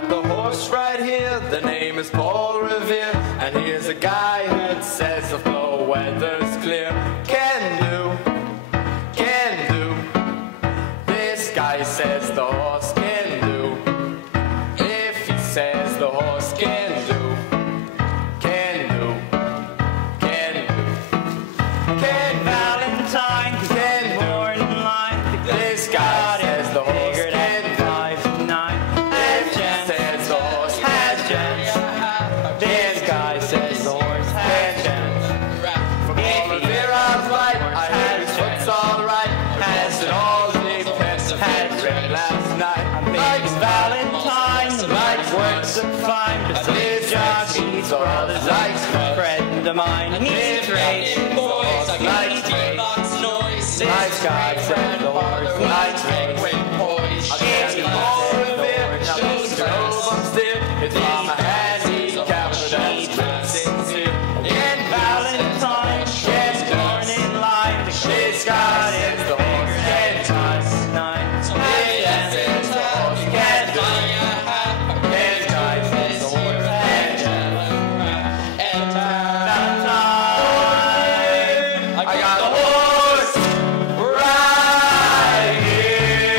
got the horse right here, the name is Paul Revere, and here's a guy who says if the weather's clear, can do. This guy says the horse can do. If he says the horse can do. Ken Valentine, Ken born in line. This guy says the horse can do. 5 to 9. Says the horse has chance. This guy says the horse has chance. From all of here I'm right, I heard his foot's alright. Has it all depends if had read last night. Likes Valentine, likes works of fine. Besides Josh, he's brothers, likes friend of mine. He's racing boys, likes noise. Likes God, says the horse, likes poise. I'll get you all of it, shows drove I'm still. It's from a handicap, but that's sincere. Ken Valentine, Ken's born in line. This guy is the horse, Ken times 9. This is the horse, Ken do. This guy says the horse, Ken do. I got the horse right here.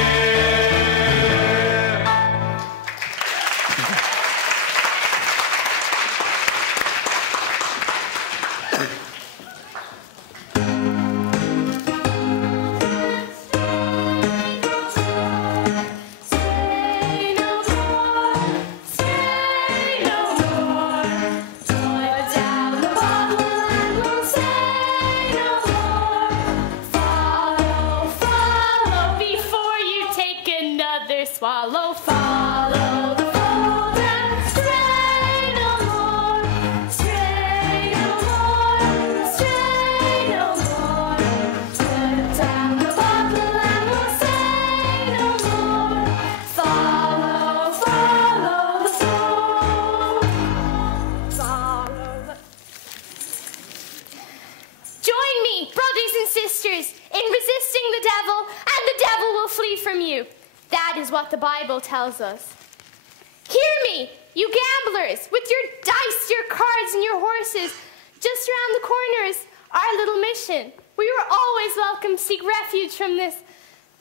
Say no more, say no more. Put down the bottle and we'll say no more. Follow, follow before you take another swallow. Follow the fold and stray no more. Stray no more, stray no more. Put down the bottle and we'll say no more. Follow, follow the fold. Follow the... Join me, brothers and sisters, in resisting the devil, and the devil will flee from you. That is what the Bible tells us. Hear me, you gamblers, with your dice, your cards, and your horses. Just around the corner is our little mission, where you are always welcome to seek refuge from this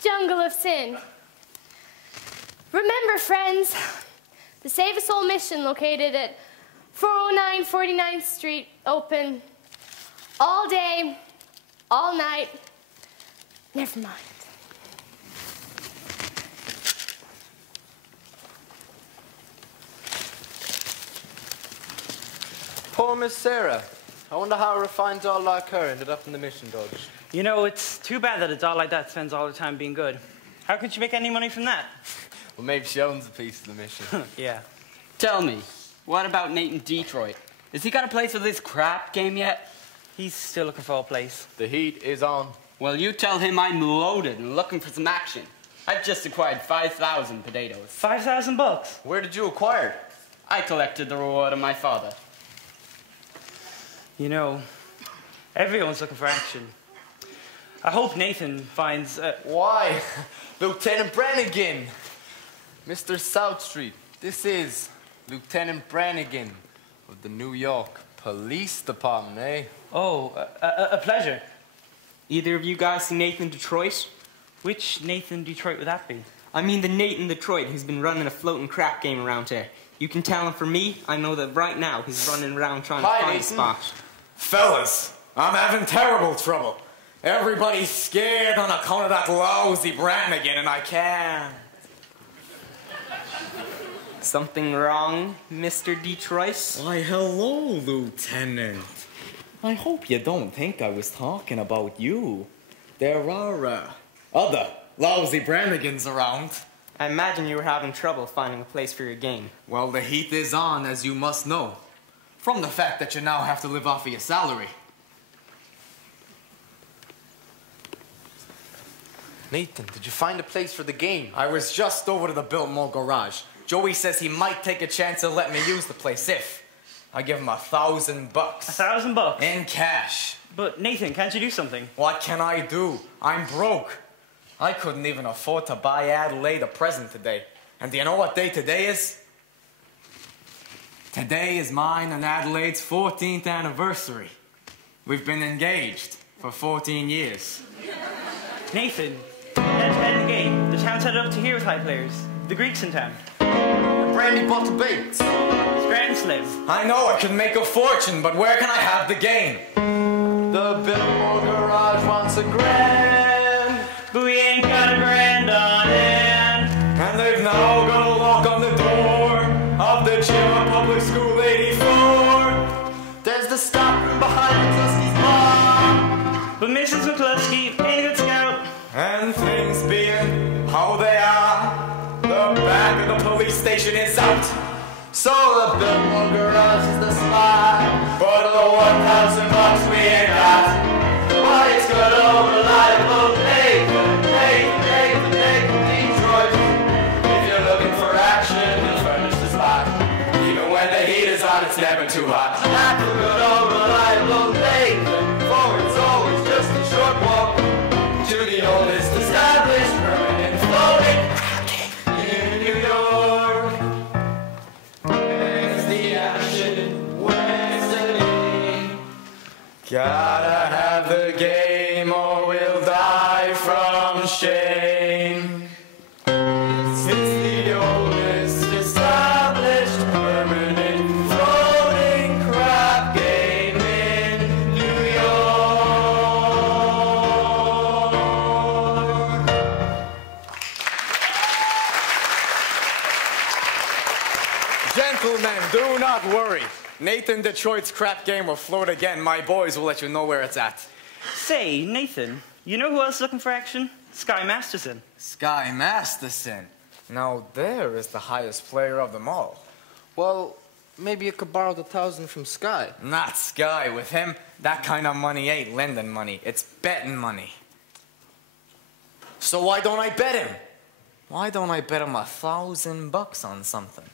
jungle of sin. Remember, friends, the Save a Soul mission located at 409 49th Street, open all day, all night. Never mind. Poor Miss Sarah. I wonder how a refined doll like her ended up in the mission dodge. You know, it's too bad that a doll like that spends all the time being good. How could she make any money from that? Well, maybe she owns a piece of the mission. Yeah. Tell me, what about Nathan Detroit? Has he got a place for this crap game yet? He's still looking for a place. The heat is on. Well, you tell him I'm loaded and looking for some action. I've just acquired 5,000 potatoes. 5,000 bucks. Where did you acquire it? I collected the reward of my father. You know, everyone's looking for action. I hope Nathan finds Why? Lieutenant Brannigan. Mr. South Street, this is Lieutenant Brannigan of the New York Police Department, eh? Oh, a pleasure. Either of you guys see Nathan Detroit? Which Nathan Detroit would that be? I mean the Nathan Detroit who's been running a floating crap game around here. You can tell him for me, I know that right now he's running around trying to find a spot. Fellas, I'm having terrible trouble. Everybody's scared on account of that lousy Brannigan, and I can't. Something wrong, Mr. Detroit? Why, hello, Lieutenant. I hope you don't think I was talking about you. There are, other lousy Brannigans around. I imagine you were having trouble finding a place for your game. Well, the heat is on, as you must know. From the fact that you now have to live off of your salary. Nathan, did you find a place for the game? I was just over to the Biltmore garage. Joey says he might take a chance and let me use the place if I give him $1,000. $1,000? In cash. But Nathan, can't you do something? What can I do? I'm broke. I couldn't even afford to buy Adelaide a present today. And do you know what day today is? Today is mine and Adelaide's 14th anniversary. We've been engaged for 14 years. Nathan, let's head in the game. The town's headed up to hear with high players. The Greeks in town. A brandy bottle baked. Grand Slim. I know I can make a fortune, but where can I have the game? The Billmore garage wants a grand. But we ain't got a grand on hand. And they've now got a lock on the door of the Chilla Public School 84. There's the stock room behind McCluskey's bar. But Mrs. McCluskey ain't a good scout. And things being how they are, the back of the police station is out. So the Billmore garage is the spot. But the 1,000 bucks we ain't got. Why, it's good old reliable Nathan, Detroit. If you're looking for action, he'll furnish the spot. Even when the heat is on, it's never too hot. Not the good old reliable Nathan, for it's always just a short walk to the oldest established permanent floating in New York. Where's the action? Where's the need? Gotta have the game or we'll die from shame. It's the oldest established permanent floating crap game in New York. Gentlemen, do not worry. Nathan Detroit's crap game will float again. My boys will let you know where it's at. Say, Nathan, you know who else is looking for action? Sky Masterson. Sky Masterson. Now there is the highest player of them all. Well, maybe you could borrow the 1,000 from Sky. Not Sky. With him, that kind of money ain't lending money. It's betting money. So why don't I bet him? Why don't I bet him $1,000 on something?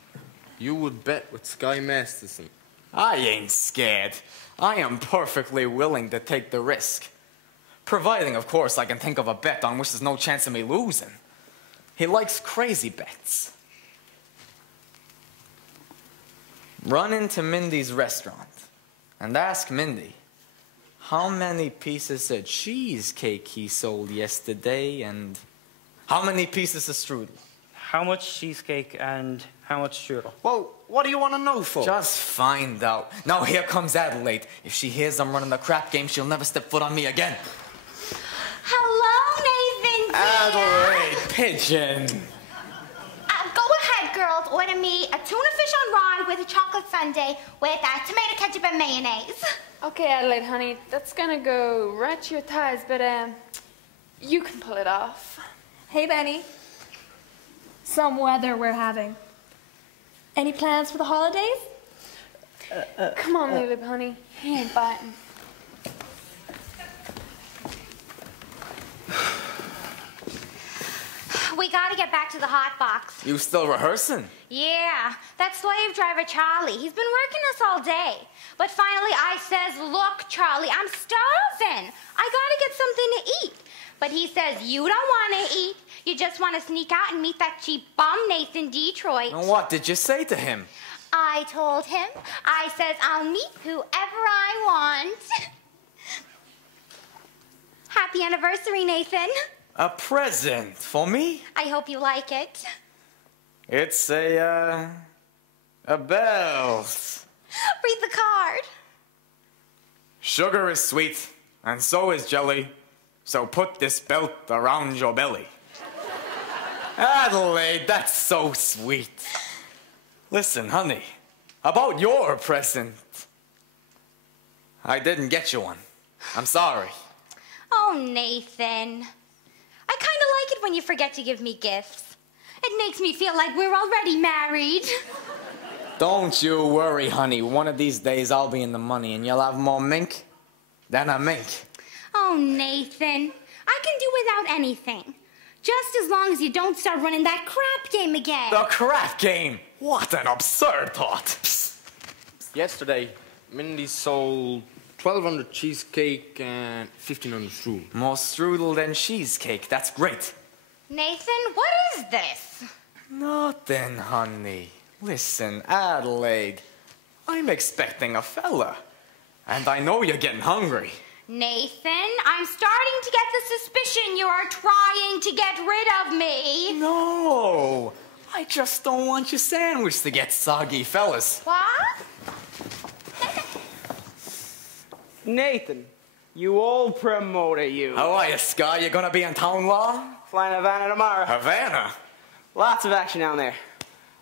You would bet with Sky Masterson. I ain't scared. I am perfectly willing to take the risk. Providing, of course, I can think of a bet on which there's no chance of me losing. He likes crazy bets. Run into Mindy's restaurant and ask Mindy how many pieces of cheesecake he sold yesterday and how many pieces of strudel. How much cheesecake and how much strudel? Well, what do you want to know for? Just find out. Now here comes Adelaide. If she hears I'm running the crap game, she'll never step foot on me again. Hello, Nathan dear. Adelaide, pigeon. Go ahead, girls. Order me a tuna fish on rye with a chocolate sundae with tomato ketchup and mayonnaise. Okay, Adelaide, honey, that's gonna go right to your thighs, but you can pull it off. Hey, Benny. Some weather we're having. Any plans for the holidays? Come on, Lulu, honey. He ain't biting. We gotta get back to the hot box. You still rehearsing? Yeah, that slave driver Charlie, he's been working us all day. But finally I says, look, Charlie, I'm starving. I gotta get something to eat. But he says, you don't want to eat. You just want to sneak out and meet that cheap bum Nathan Detroit. And what did you say to him? I told him, I says, I'll meet whoever I want. Happy anniversary, Nathan. A present for me? I hope you like it. It's a belt. Read the card. Sugar is sweet, and so is jelly. So put this belt around your belly. Adelaide, that's so sweet. Listen, honey, about your present. I didn't get you one. I'm sorry. Oh, Nathan. I kind of like it when you forget to give me gifts. It makes me feel like we're already married. Don't you worry, honey. One of these days I'll be in the money and you'll have more mink than a mink. Oh, Nathan. I can do without anything. Just as long as you don't start running that crap game again. The crap game? What an absurd thought. Psst. Yesterday, Mindy sold 1,200 cheesecake and 1,500 strudel. More strudel than cheesecake. That's great. Nathan, what is this? Nothing, honey. Listen, Adelaide. I'm expecting a fella. And I know you're getting hungry. Nathan, I'm starting to get the suspicion you are trying to get rid of me. No, I just don't want your sandwich to get soggy, fellas. What? Nathan, you old promoter, you. How are you, Sky? You gonna be in town long? Flying Havana tomorrow. Havana? Lots of action down there.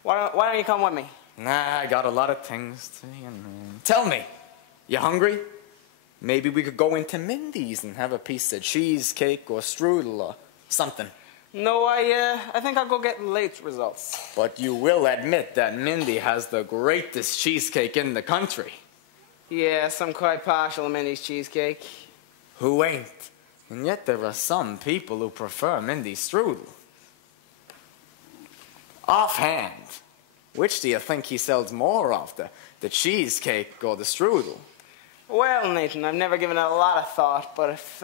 Why don't you come with me? Nah, I got a lot of things to, Tell me, you hungry? Maybe we could go into Mindy's and have a piece of cheesecake or strudel or something. No, I think I'll go get late results. But you will admit that Mindy has the greatest cheesecake in the country. Yes, I'm quite partial to Mindy's cheesecake. Who ain't? And yet there are some people who prefer Mindy's strudel. Offhand, which do you think he sells more of, the cheesecake or the strudel? Well, Nathan, I've never given it a lot of thought, but if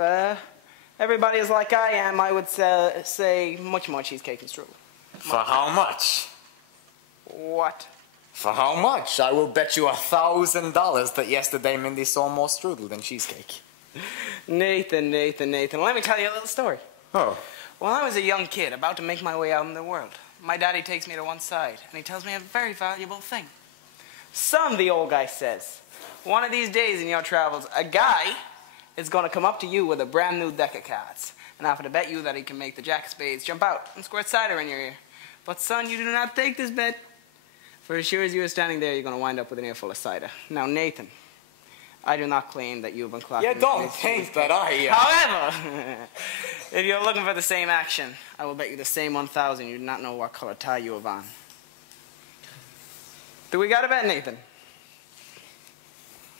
everybody is like I am, I would say much more cheesecake and strudel. For how much? What? For how much? I will bet you $1,000 that yesterday Mindy saw more strudel than cheesecake. Nathan, let me tell you a little story. Oh. When I was a young kid about to make my way out in the world, my daddy takes me to one side and he tells me a very valuable thing. Son, the old guy says, one of these days in your travels, a guy is going to come up to you with a brand new deck of cards and offer to bet you that he can make the jack of spades jump out and squirt cider in your ear. But son, you do not take this bet. For as sure as you are standing there, you're going to wind up with an ear full of cider. Now, Nathan, I do not claim that you have been clocking. You don't think that I... However, if you're looking for the same action, I will bet you the same 1,000 you do not know what color tie you have on. Do we got a bet, Nathan?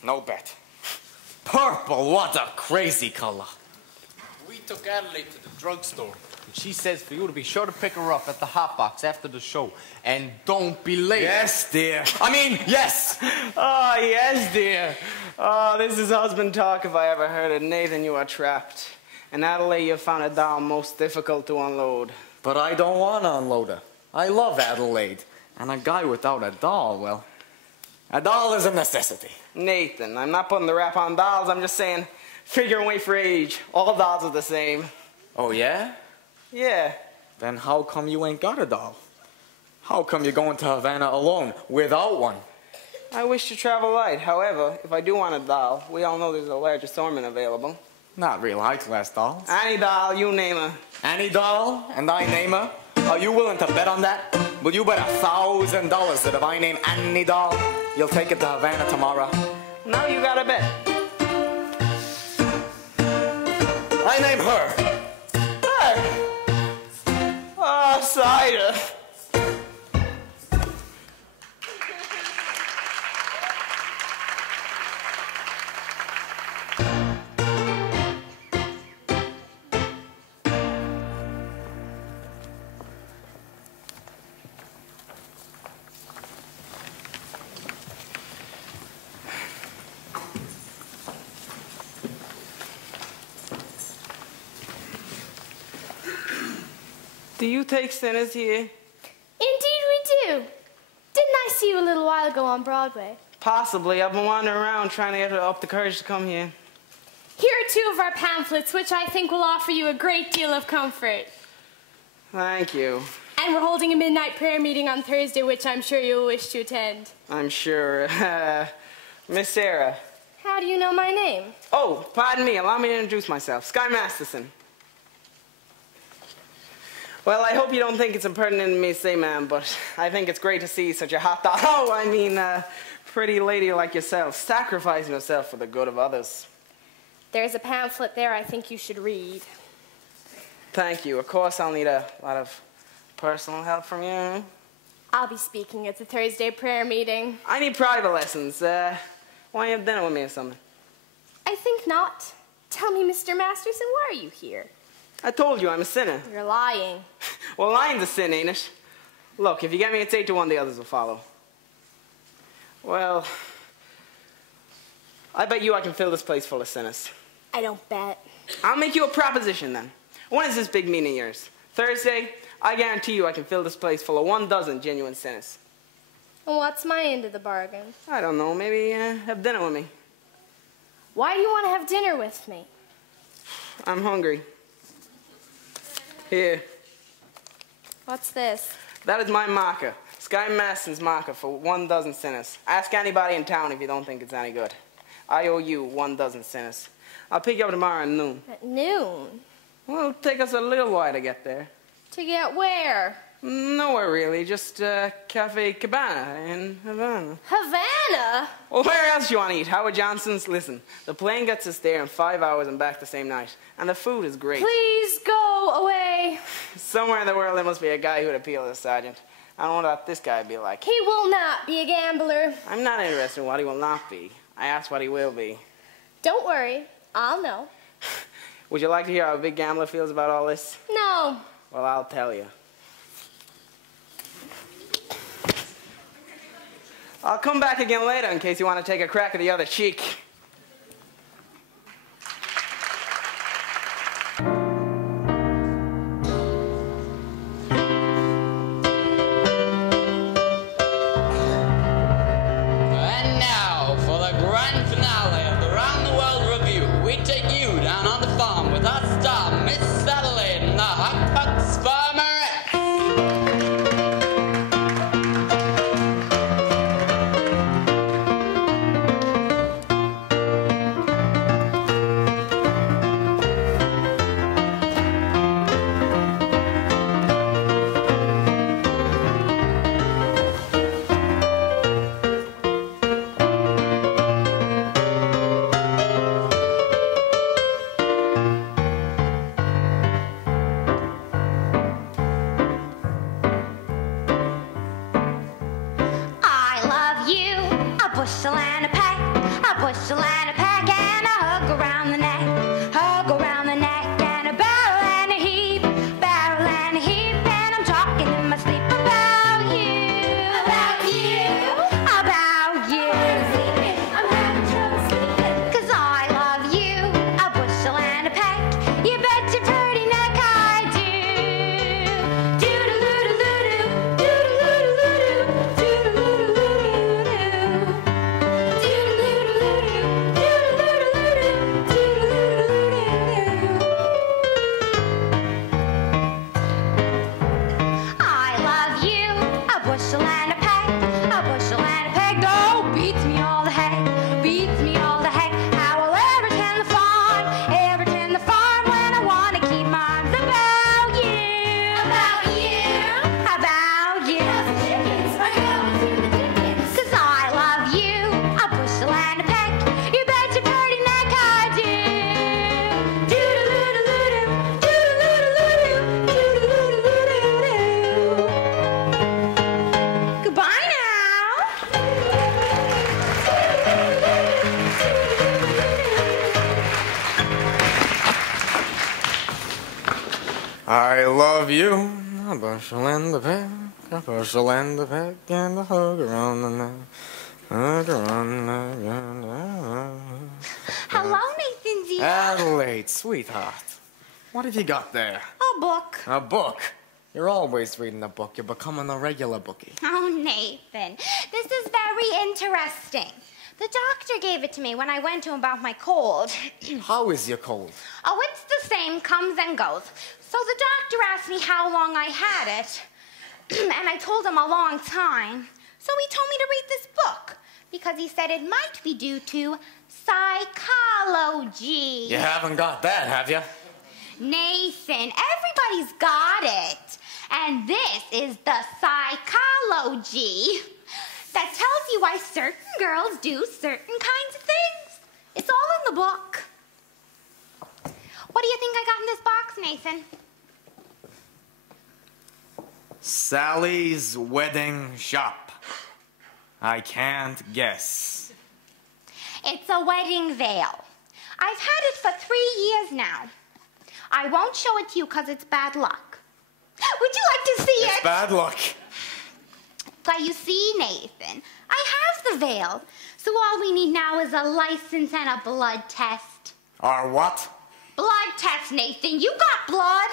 No bet. Purple, what a crazy color. We took Adelaide to the drugstore. She says for you to be sure to pick her up at the hot box after the show. And don't be late. Yes, dear. I mean, yes. Oh, yes, dear. Oh, this is husband talk if I ever heard it. Nathan, you are trapped. In Adelaide, you found a doll most difficult to unload. But I don't want to unload her. I love Adelaide. And a guy without a doll, well, a doll is a necessity. Nathan, I'm not putting the rap on dolls. I'm just saying, figure and wait for age. All dolls are the same. Oh, yeah? Yeah. Then how come you ain't got a doll? How come you're going to Havana alone, without one? I wish to travel light. However, if I do want a doll, we all know there's a large assortment available. Not real high-class dolls. Any doll, you name her. Any doll, and I name her? Are you willing to bet on that? Will you bet $1,000 that if I name any doll, you'll take it to Havana tomorrow? Now you got a bet. I name her. Oh, cider. Do you take sinners here? Indeed we do. Didn't I see you a little while ago on Broadway? Possibly. I've been wandering around trying to get up the courage to come here. Here are 2 of our pamphlets, which I think will offer you a great deal of comfort. Thank you. And we're holding a midnight prayer meeting on Thursday, which I'm sure you'll wish to attend. I'm sure. Miss Sarah. How do you know my name? Oh, pardon me. Allow me to introduce myself. Sky Masterson. Well, I hope you don't think it's impertinent of me to say, ma'am, but I think it's great to see such a hot dog. Oh, I mean, pretty lady like yourself, sacrificing herself for the good of others. There's a pamphlet there I think you should read. Thank you. Of course, I'll need a lot of personal help from you. I'll be speaking at the Thursday prayer meeting. I need private lessons. Why don't you have dinner with me or something? I think not. Tell me, Mr. Masterson, why are you here? I told you I'm a sinner. You're lying. Well, lying's a sin, ain't it? Look, if you get me, it's 8 to 1, the others will follow. Well, I bet you I can fill this place full of sinners. I don't bet. I'll make you a proposition then. When is this big meeting of yours? Thursday? I guarantee you I can fill this place full of 1 dozen genuine sinners. And what's my end of the bargain? I don't know, maybe have dinner with me. Why do you want to have dinner with me? I'm hungry. Here. What's this? That is my marker. Sky Maston's marker for 1 dozen sinners. Ask anybody in town if you don't think it's any good. I owe you 1 dozen sinners. I'll pick you up tomorrow at noon. At noon? Well, it'll take us a little while to get there. To get where? Nowhere really, just Cafe Cabana in Havana. Havana? Well, where else do you want to eat? Howard Johnson's? Listen, the plane gets us there in 5 hours and back the same night. And the food is great. Please go away. Somewhere in the world there must be a guy who'd appeal to the sergeant. I don't know what this guy would be like. He will not be a gambler. I'm not interested in what he will not be. I asked what he will be. Don't worry, I'll know. Would you like to hear how a big gambler feels about all this? No. Well, I'll tell you. I'll come back again later in case you want to take a crack at the other cheek. And now, for the grand finale of the Round the World Review, we take you down on the farm with our star, Miss Adelaide and the Hot Pots Farmerettes. I love you, a bushel and a peck, and a hug around the neck, and a barrel and a heap, and I'm talking in my sleep about you, I'm having trouble sleeping, 'cause I love you, a bushel and a peck, you bet your pretty neck I do, doo-doo-doo-doo-doo, doo-doo-doo-doo-doo, I love you, a bushel and a peck, oh, beats me all the heck, how I'll ever tend the farm when I wanna keep my arms about you, cause I love you, a bushel and a peck, you bet your pretty neck I do, doo-doo-doo-doo-doo, doo-doo-doo-doo-doo, goodbye now. I love you, a bushel and a peck, and a hug around the neck, Hello, Nathan dear. Adelaide, sweetheart, what have you got there? A book. A book? You're always reading a book. You're becoming a regular bookie. Oh, Nathan, this is very interesting. The doctor gave it to me when I went to him about my cold. How is your cold? Oh, it's the same, comes and goes. So the doctor asked me how long I had it, and I told him a long time. So he told me to read this book, because he said it might be due to psychology. You haven't got that, have you? Nathan, everybody's got it. And this is the psychology that tells you why certain girls do certain kinds of things. It's all in the book. What do you think I got in this box, Nathan? Sally's wedding shop. I can't guess. It's a wedding veil. I've had it for 3 years now. I won't show it to you because it's bad luck. Would you like to see It's it? bad luck. But you see, Nathan, I have the veil. So all we need now is a license and a blood test. Or what? Blood test, Nathan. You got blood.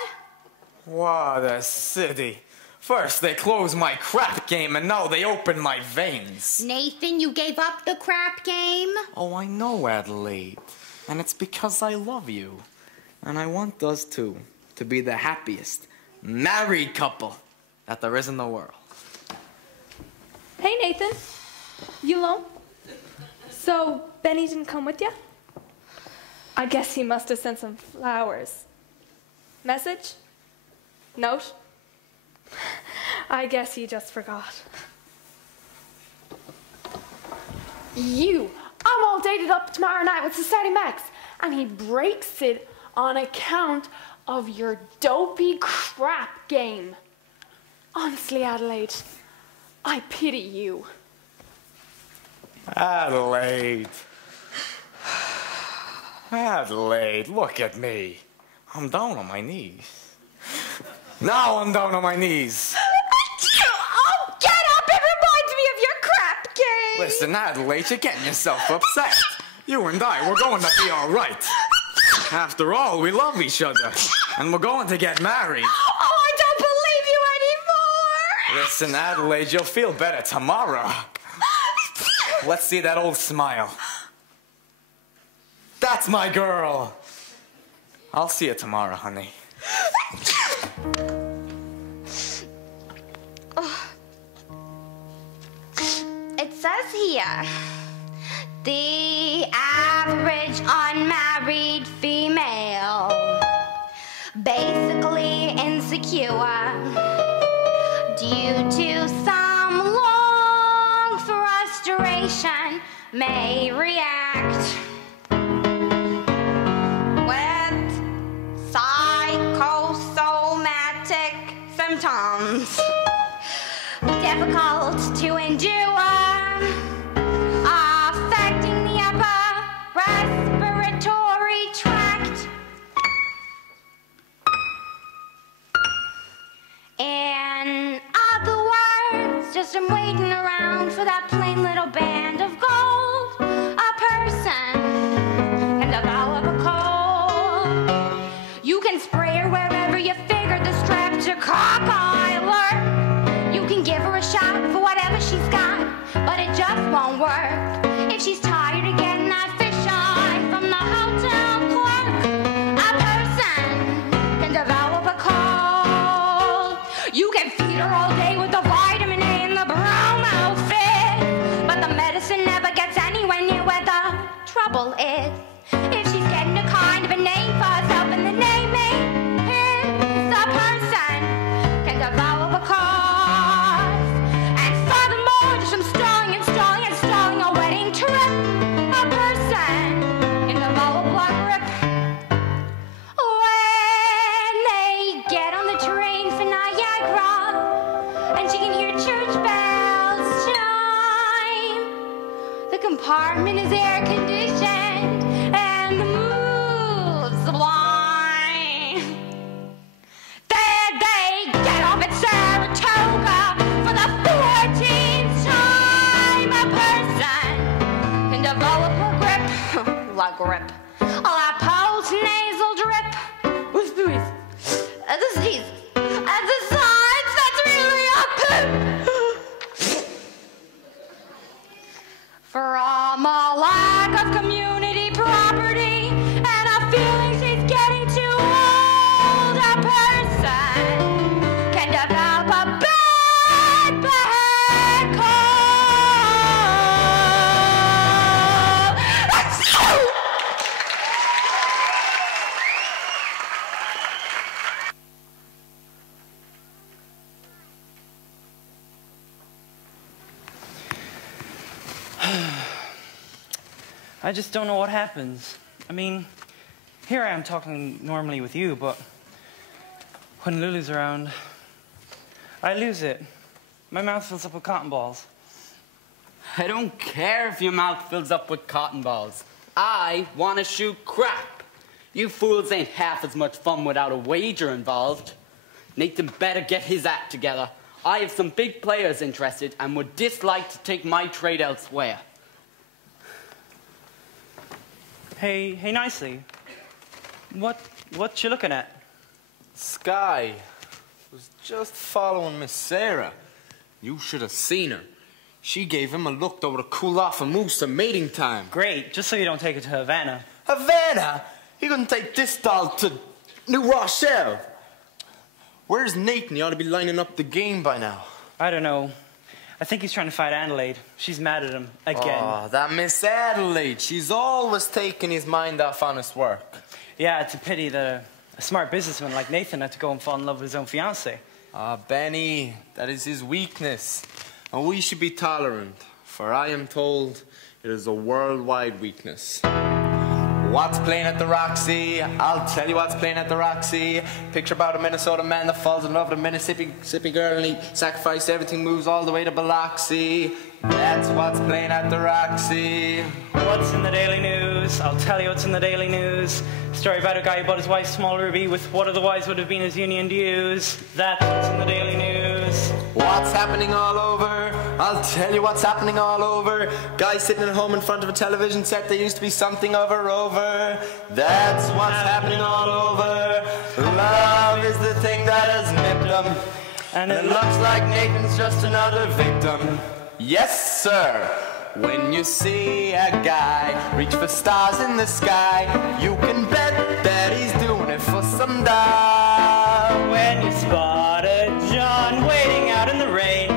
What a city First they closed my crap game and now they open my veins. Nathan, you gave up the crap game? Oh, I know, Adelaide. And it's because I love you. And I want us two to be the happiest married couple that there is in the world. Hey, Nathan. You alone? So, Benny didn't come with you? I guess he must have sent some flowers. Message? Note? I guess he just forgot. I'm all dated up tomorrow night with Society Max, and he breaks it on account of your dopey crap game. Honestly, Adelaide, I pity you. Adelaide. Adelaide, look at me. I'm down on my knees. Now I'm down on my knees. Oh, get up! It reminds me of your crap game! Listen, Adelaide, you're getting yourself upset. You and I, we're going to be all right. After all, we love each other. And we're going to get married. Oh, I don't believe you anymore! Listen, Adelaide, you'll feel better tomorrow. Let's see that old smile. That's my girl. I'll see you tomorrow, honey. It says here, the average unmarried female, basically insecure, due to some long frustration, may react with psychosomatic symptoms difficult to endure, affecting the upper respiratory tract. In other words, just I'm waiting around for that plain little band of gold. A person can develop a cold. You can spray her wherever you figure the streptococciler. You can give her a shot for whatever she's got, but it just won't work. If she's tired of getting that fisheye from the hotel clerk, a person can develop a cold. You can feed her all day with the vitamin A and the brown outfit, but the medicine never gets anywhere near where the trouble is. If she's getting a kind of a name for herself and the naming is the person can develop a cause. And furthermore, just from stalling a wedding trip, a person can develop blood grip. When they get on the train for Niagara and she can hear church bells chime, the compartment is air conditioned and the moves sublime. There they get off at Saratoga for the 14th time. A person can develop a grip, la grip, a la post-nasal drip, with squeeze, at the sneeze, at the signs, that's really a poop. From a lack of community property and a feeling she's getting too old, a person can develop a bad cold. I just don't know what happens. I mean, here I am talking normally with you, but when Lulu's around, I lose it. My mouth fills up with cotton balls. I don't care if your mouth fills up with cotton balls. I want to shoot crap. You fools ain't half as much fun without a wager involved. Nathan better get his act together. I have some big players interested and would dislike to take my trade elsewhere. Hey, nicely. What you looking at? Sky. was just following Miss Sarah. You should have seen her. She gave him a look that would have cooled off and moves to mating time. Great, just so you don't take it to Havana. Havana? He couldn't take this doll to New Rochelle. Where's Nathan? He ought to be lining up the game by now. I don't know. I think he's trying to fight Adelaide. She's mad at him again. Oh, that Miss Adelaide. She's always taking his mind off honest work. Yeah, it's a pity that a smart businessman like Nathan had to go and fall in love with his own fiancée. Ah, Benny, that is his weakness. And we should be tolerant, for I am told it is a worldwide weakness. What's playing at the Roxy? I'll tell you what's playing at the Roxy. Picture about a Minnesota man that falls in love with a Mississippi girl and he sacrificed everything, moves all the way to Biloxi. That's what's playing at the Roxy. What's in the Daily News? I'll tell you what's in the Daily News. Story about a guy who bought his wife's small ruby with what otherwise would have been his union dues. That's what's in the Daily News. What's happening all over? I'll tell you what's happening all over. Guy sitting at home in front of a television set that used to be something of a rover. That's what's happening all over. Love is the thing that has nipped them. And it looks like Nathan's just another victim. Yes, sir. When you see a guy reach for stars in the sky, you can bet that he's doing it for some dough. When you spot a John waiting out in the rain,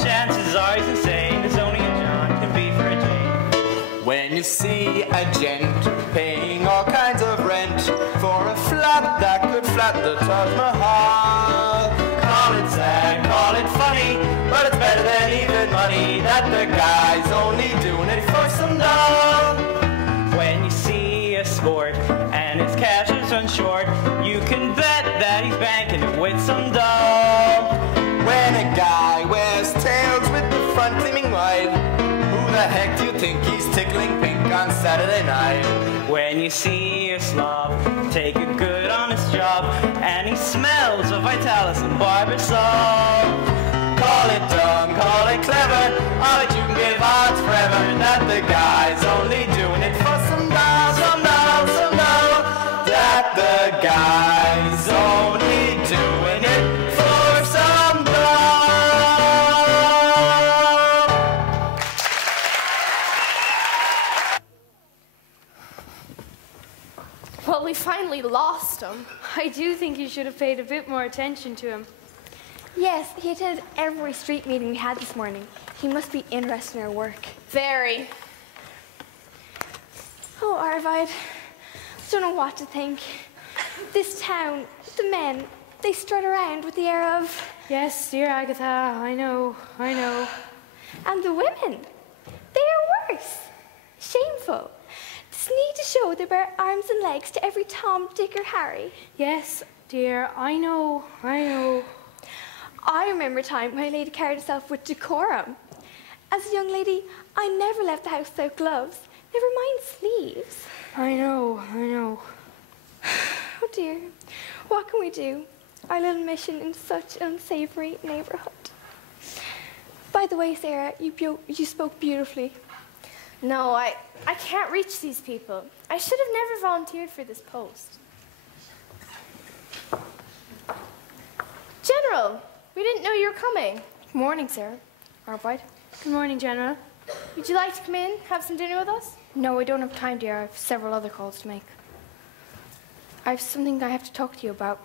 chances are he's insane, as only a John can be for a Jane. When you see a gent paying all kinds of rent for a flat that could flat the Taj Mahal, call it sad, call it funny, but it's better than even money that the guy's only doing it for some dough. When you see a sport and his cash is run short, you can bet that he's banking it with some dough. When a guy wears tails with the front gleaming white, who the heck do you think he's tickling pink on Saturday night? When you see a slob take a good honest job and he smells of Vitalis and Barbasol, call it dumb, call it clever, oh, but you can give odds forever that the guy's only doing it for some dough, some dough, some dough. That the guy's only doing it for some dough. Well, we finally lost him. I do think you should have paid a bit more attention to him. Yes, he attended every street meeting we had this morning. He must be interested in our work. Very. Oh, Arvide, I don't know what to think. This town, the men, they strut around with the air of... Yes, dear Agatha, I know. And the women, they are worse. Shameful. This need to show their bare arms and legs to every Tom, Dick or Harry. Yes, dear, I know. I remember a time when a lady carried herself with decorum. As a young lady, I never left the house without gloves, never mind sleeves. I know. Oh dear, what can we do? Our little mission in such an unsavory neighborhood. By the way, Sarah, you spoke beautifully. No, I can't reach these people. I should have never volunteered for this post. General, we didn't know you were coming. Good morning, Sarah. Arvide. Good morning, General. Would you like to come in, have some dinner with us? No, I don't have time, dear. I have several other calls to make. I have something I have to talk to you about.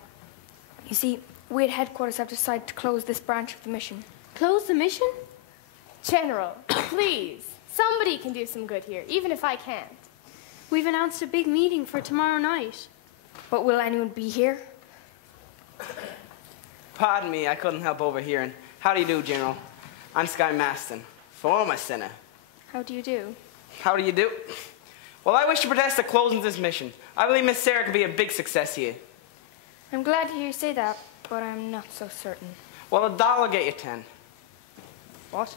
You see, we at headquarters have decided to close this branch of the mission. Close the mission? General, please. Somebody can do some good here, even if I can't. We've announced a big meeting for tomorrow night. But will anyone be here? Pardon me, I couldn't help overhearing. How do you do, General? I'm Sky Maston, former sinner. How do you do? How do you do? Well, I wish to protest the closing of this mission. I believe Miss Sarah could be a big success here. I'm glad to hear you say that, but I'm not so certain. Well, $1 will get you 10. What?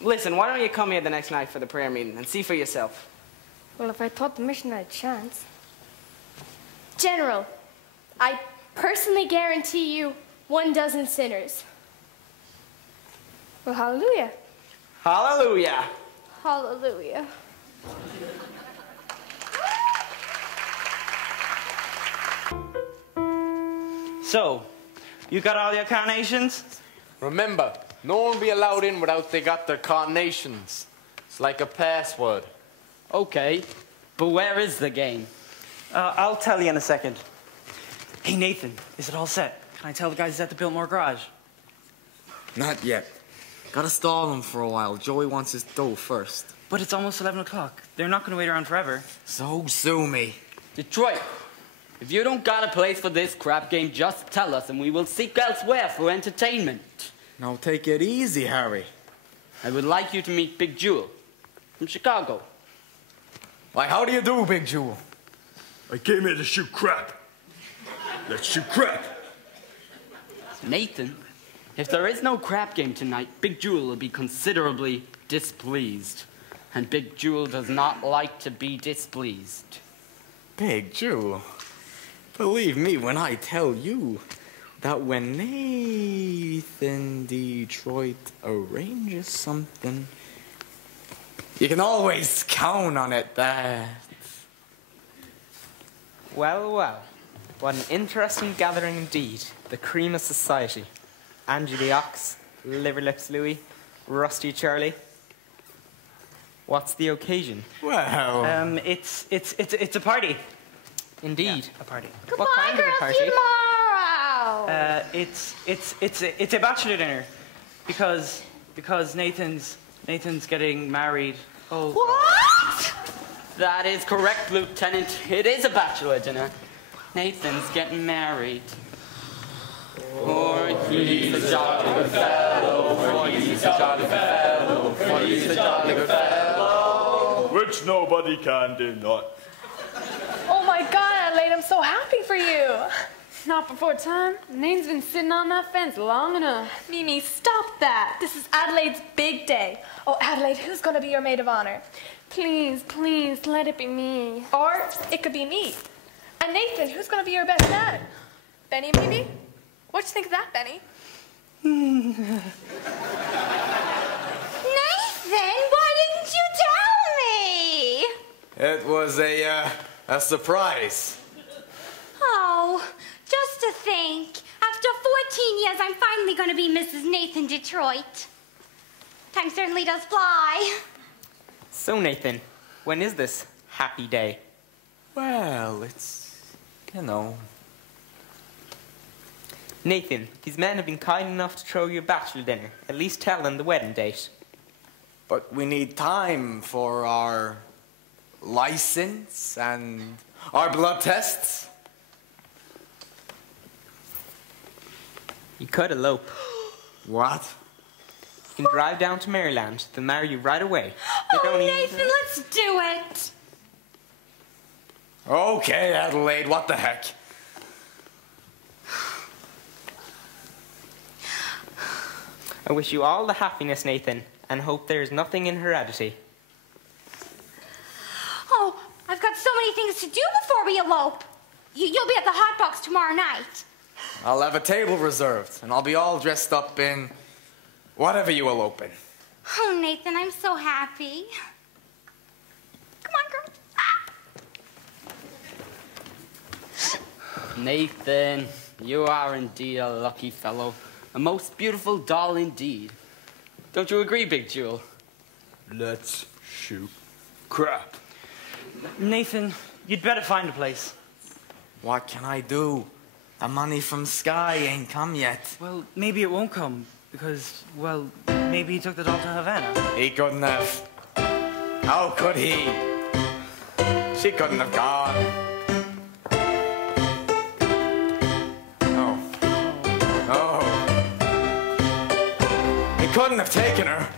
Listen, why don't you come here the next night for the prayer meeting and see for yourself? Well, if I thought the mission had a chance. General, I personally guarantee you 12 sinners. Well, hallelujah. Hallelujah. Hallelujah. So, You got all your carnations? Remember, no one will be allowed in without they got their carnations. It's like a password. Okay, but where is the game? I'll tell you in a second. Hey, Nathan, is it all set? Can I tell the guys at the Biltmore garage? Not yet. Gotta stall him for a while. Joey wants his dough first. But it's almost 11 o'clock. They're not going to wait around forever. So sue me. Detroit, if you don't got a place for this crap game, just tell us and we will seek elsewhere for entertainment. Now take it easy, Harry. I would like you to meet Big Jewel from Chicago. Why, how do you do, Big Jewel? I came here to shoot crap. Let's shoot crap. Nathan, if there is no crap game tonight, Big Jewel will be considerably displeased. And Big Jewel does not like to be displeased. Big Jewel? Believe me when I tell you that when Nathan Detroit arranges something, you can always count on it that... Well, well. What an interesting gathering indeed. The cream of society. Angie the Ox, Liverlips Louie, Rusty Charlie. What's the occasion? Well... It's a party. Indeed. Yeah, a party. What kind of a party? Tomorrow. It's a bachelor dinner. Because Nathan's getting married. Oh. What? That is correct, Lieutenant. It is a bachelor dinner. Nathan's getting married. For he's a jolly good fellow, for he's a jolly fellow, for he's a jolly good fellow. Which nobody can deny. Oh my God, Adelaide, I'm so happy for you. Not before time. Nane's been sitting on that fence long enough. Mimi, stop that. This is Adelaide's big day. Oh, Adelaide, who's going to be your maid of honor? Please, please, let it be me. Or it could be me. And Nathan, who's going to be your best man? Benny, maybe? What do you think of that, Benny? Nathan, why didn't you tell me? It was a surprise. Oh, just to think. After 14 years, I'm finally going to be Mrs. Nathan Detroit. Time certainly does fly. So, Nathan, when is this happy day? Well, it's, you know... Nathan, these men have been kind enough to throw you a bachelor dinner. At least tell them the wedding date. But we need time for our license and our blood tests. You could elope. What? You can drive down to Maryland. They'll marry you right away. Oh, Nathan, let's do it. Okay, Adelaide, what the heck? I wish you all the happiness, Nathan, and hope there is nothing in heredity. Oh, I've got so many things to do before we elope. You'll be at the hot box tomorrow night. I'll have a table reserved, and I'll be all dressed up in whatever you will open. Oh, Nathan, I'm so happy. Come on, girl. Nathan, you are indeed a lucky fellow. A most beautiful doll indeed. Don't you agree, Big Jewel? Let's shoot crap. Nathan, you'd better find a place. What can I do? The money from Sky ain't come yet. Well, maybe it won't come, because, well, maybe he took the doll to Havana. He couldn't have. How could he? She couldn't have gone. No. He couldn't have taken her.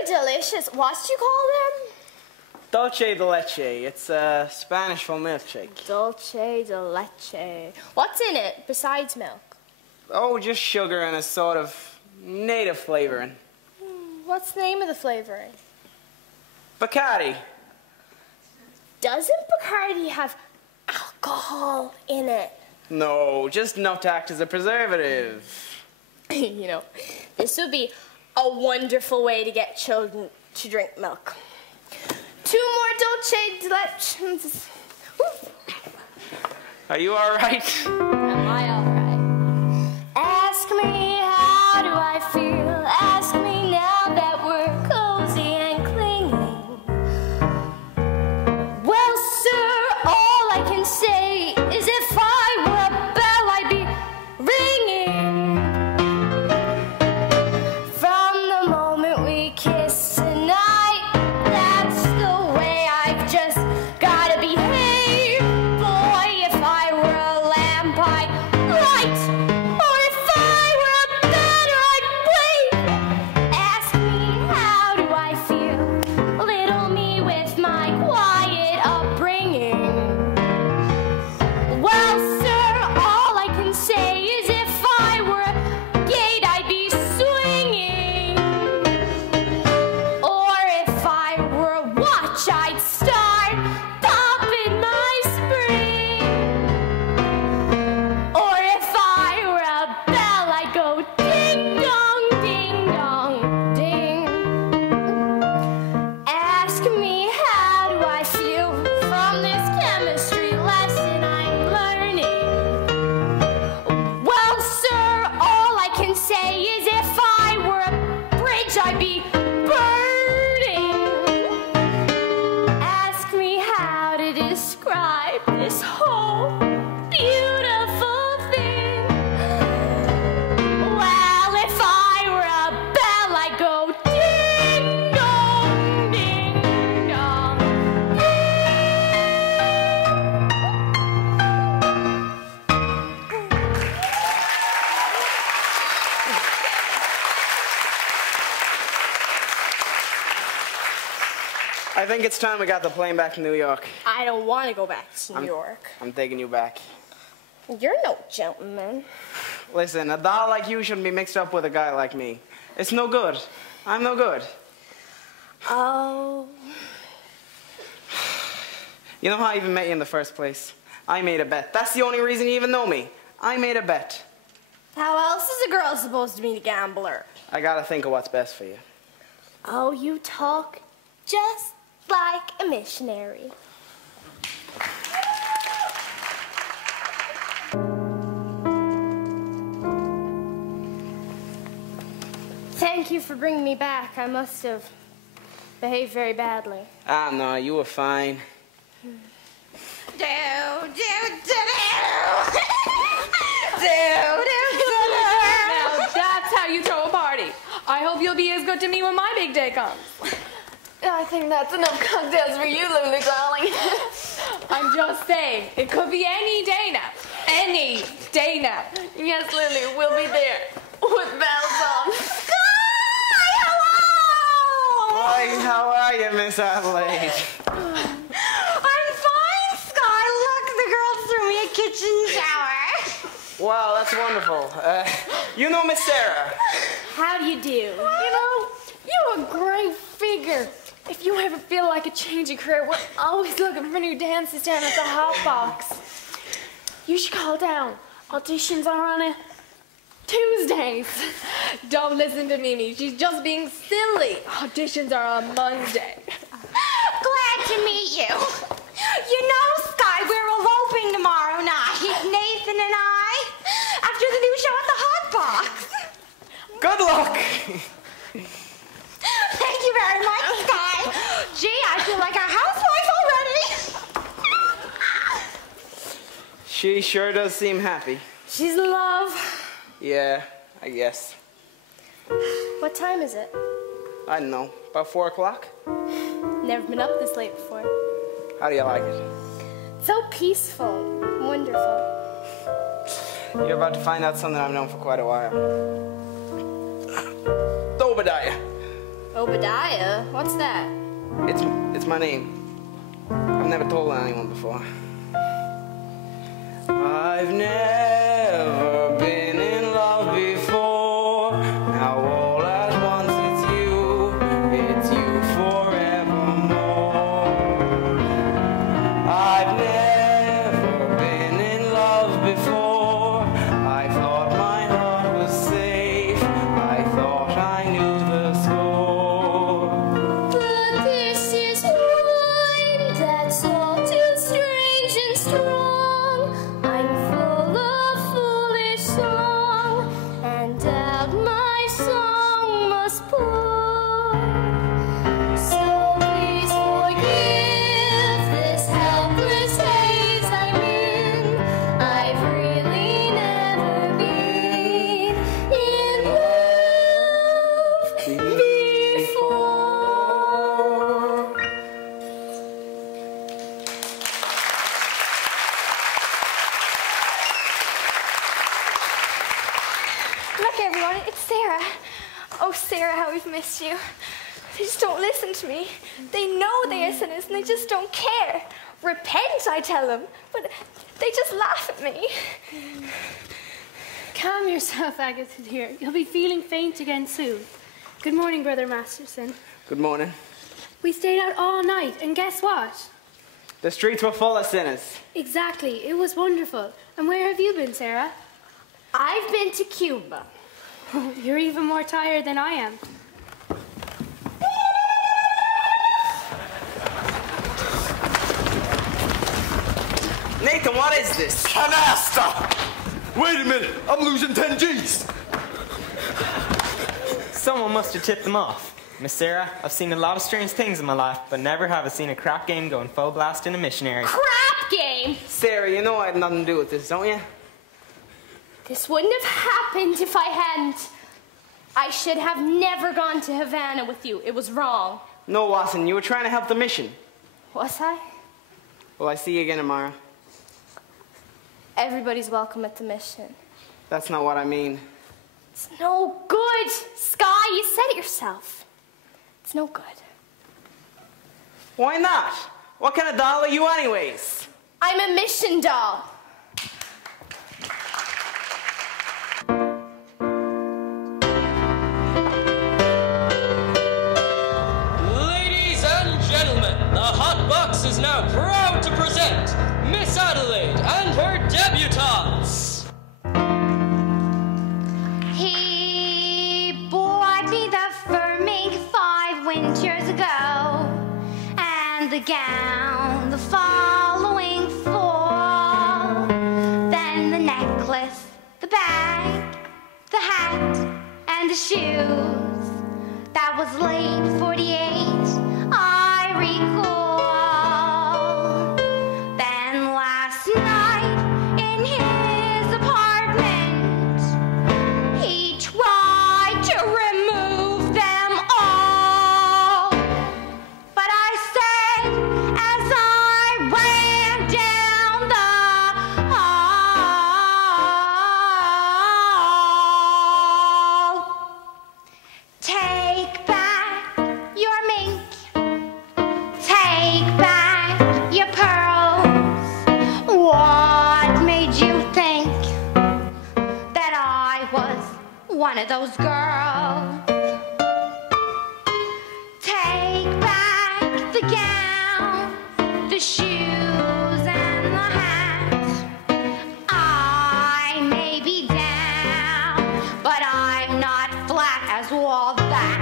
are delicious. What did you call them? Dulce de leche. It's Spanish for milkshake. Dulce de leche. What's in it besides milk? Oh, just sugar and a sort of native flavoring. What's the name of the flavoring? Bacardi. Doesn't Bacardi have alcohol in it? No, just enough to act as a preservative. You know, this would be a wonderful way to get children to drink milk. 2 more dulce de leche. Are you all right? Am I all right? Ask me how do I feel. Ask me now that we're cozy and clinging. Well, sir, all I can say is if I were a bell, I'd be ringing. From the moment we kissed tonight, that's the way I've just gotta behave. Boy, if I were a lamp, I'd light. Or if I were a banner, I'd wave. Ask me how do I feel, little me with my quiet upbringing. Well, sir, all I can say is if I were a gate, I'd be swinging. Or if I were a watch, I'd start popping my spring. Or if I were a bell, I'd go ding dong, ding dong, ding. Ask me how do I feel from this chemistry lesson I'm learning. Well, sir, all I can say is if I were a bridge, I'd be burning. Ask me how to describe this whole beautiful thing. Well, if I were a bell, I'd go ding dong, ding dong. I think it's time we got the plane back to New York. I don't want to go back to New York. I'm taking you back. You're no gentleman. Listen, a doll like you shouldn't be mixed up with a guy like me. It's no good. I'm no good. Oh. You know how I even met you in the first place? I made a bet. That's the only reason you even know me. I made a bet. How else is a girl supposed to meet a gambler? I gotta think of what's best for you. Oh, you talk just like a missionary. Thank you for bringing me back. I must have behaved very badly. Ah, no, you were fine. Do, do, do, do. Now that's how you throw a party. I hope you'll be as good to me when my big day comes. I think that's enough cocktails for you, Lulu, darling. I'm just saying, it could be any day now. Any day now. Yes, Lulu, we'll be there with bells on. Why, how are you, Miss Adelaide? I'm fine, Sky. Look, the girls threw me a kitchen shower. Wow, that's wonderful. You know Miss Sarah. How do you do? You know, you're a great figure. If you ever feel like a change of career, we're always looking for new dances down at the Hot Box. You should call down. Auditions are on a Tuesdays. Don't listen to Mimi. She's just being silly. Auditions are on Monday. Glad to meet you. You know, Sky, we're eloping tomorrow night, Nathan and I, after the new show at the Hot Box. Good luck. Thank you very much, Sky. Gee, I feel like a housewife already. She sure does seem happy. She's in love. Yeah, I guess. What time is it? I don't know. About 4 o'clock? Never been up this late before. How do you like it? So peaceful, wonderful. You're about to find out something I've known for quite a while. Obadiah. Obadiah? What's that? It's my name. I've never told anyone before. I've never been in love before. Now all at once it's you forevermore. I've never been in love before. I thought my heart was safe. I thought I knew the score. But this is wine that's all too strange and strong. I'm full of foolish song, and out my song must pour. So please forgive this helpless haze I'm in. I've really never been in love before. Look, everyone, it's Sarah. Oh, Sarah, how we've missed you. They just don't listen to me. They know they are sinners and they just don't care. Repent, I tell them, but they just laugh at me. Calm yourself, Agatha, dear. You'll be feeling faint again soon. Good morning, Brother Masterson. Good morning. We stayed out all night, and guess what? The streets were full of sinners. Exactly. It was wonderful. And where have you been, Sarah? I've been to Cuba. Oh, you're even more tired than I am. Nathan, what is this? Canasta! Wait a minute, I'm losing 10 G's. Someone must have tipped them off. Miss Sarah, I've seen a lot of strange things in my life, but never have I seen a crap game going full blast in a missionary. Crap game! Sarah, you know I had nothing to do with this, don't you? This wouldn't have happened if I hadn't. I should have never gone to Havana with you. It was wrong. No, Watson, you were trying to help the mission. Was I? Well, I see you again tomorrow. Everybody's welcome at the mission. That's not what I mean. It's no good, Sky. You said it yourself. It's no good. Why not? What kind of doll are you anyways? I'm a mission doll. Ladies and gentlemen, the Hot Box is now proud to present Miss Adelaide and her debutantes. He bought me the fur mink 5 winters ago, and the gown the following fall. Then the necklace, the bag, the hat, and the shoes. That was late 48, I recall. Then last night in his apartment, he tried to remove them all. But I said as I ran down the hall, take back your mink, take back your pearls. What made you think that I was one of those girls? Take back the gown, the shoes, and the hat. I may be down, but I'm not flat as all that.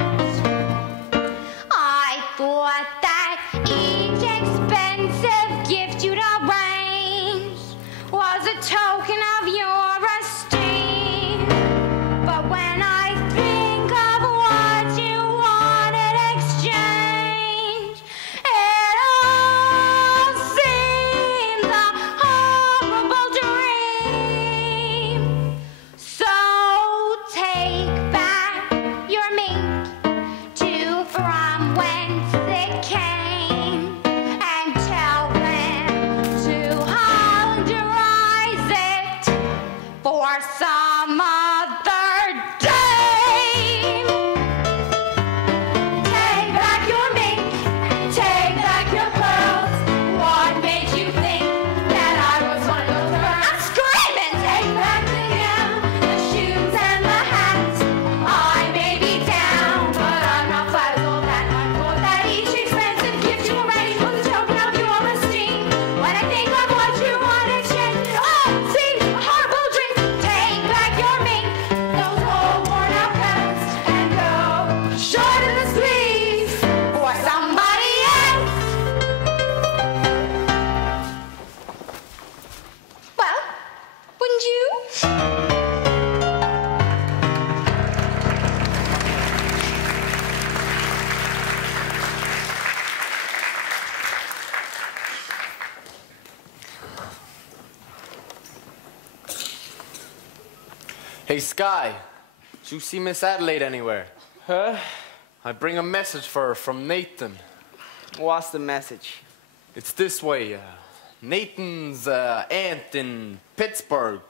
I thought that each expensive gift you'd arranged was a token of your esteem. But when I Hey, Sky. Did you see Miss Adelaide anywhere? Huh? I bring a message for her from Nathan. What's the message? It's this way. Nathan's aunt in Pittsburgh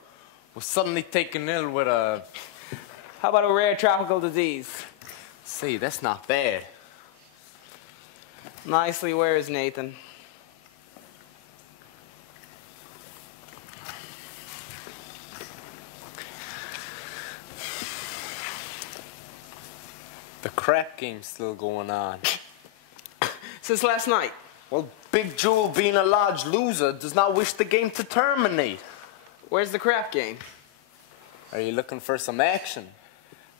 was suddenly taken ill with a... How about a rare tropical disease? Say, that's not bad. Nicely, where is Nathan? The crap game's still going on. Since last night. Well, Big Jewel, being a large loser, does not wish the game to terminate. Where's the crap game? Are you looking for some action?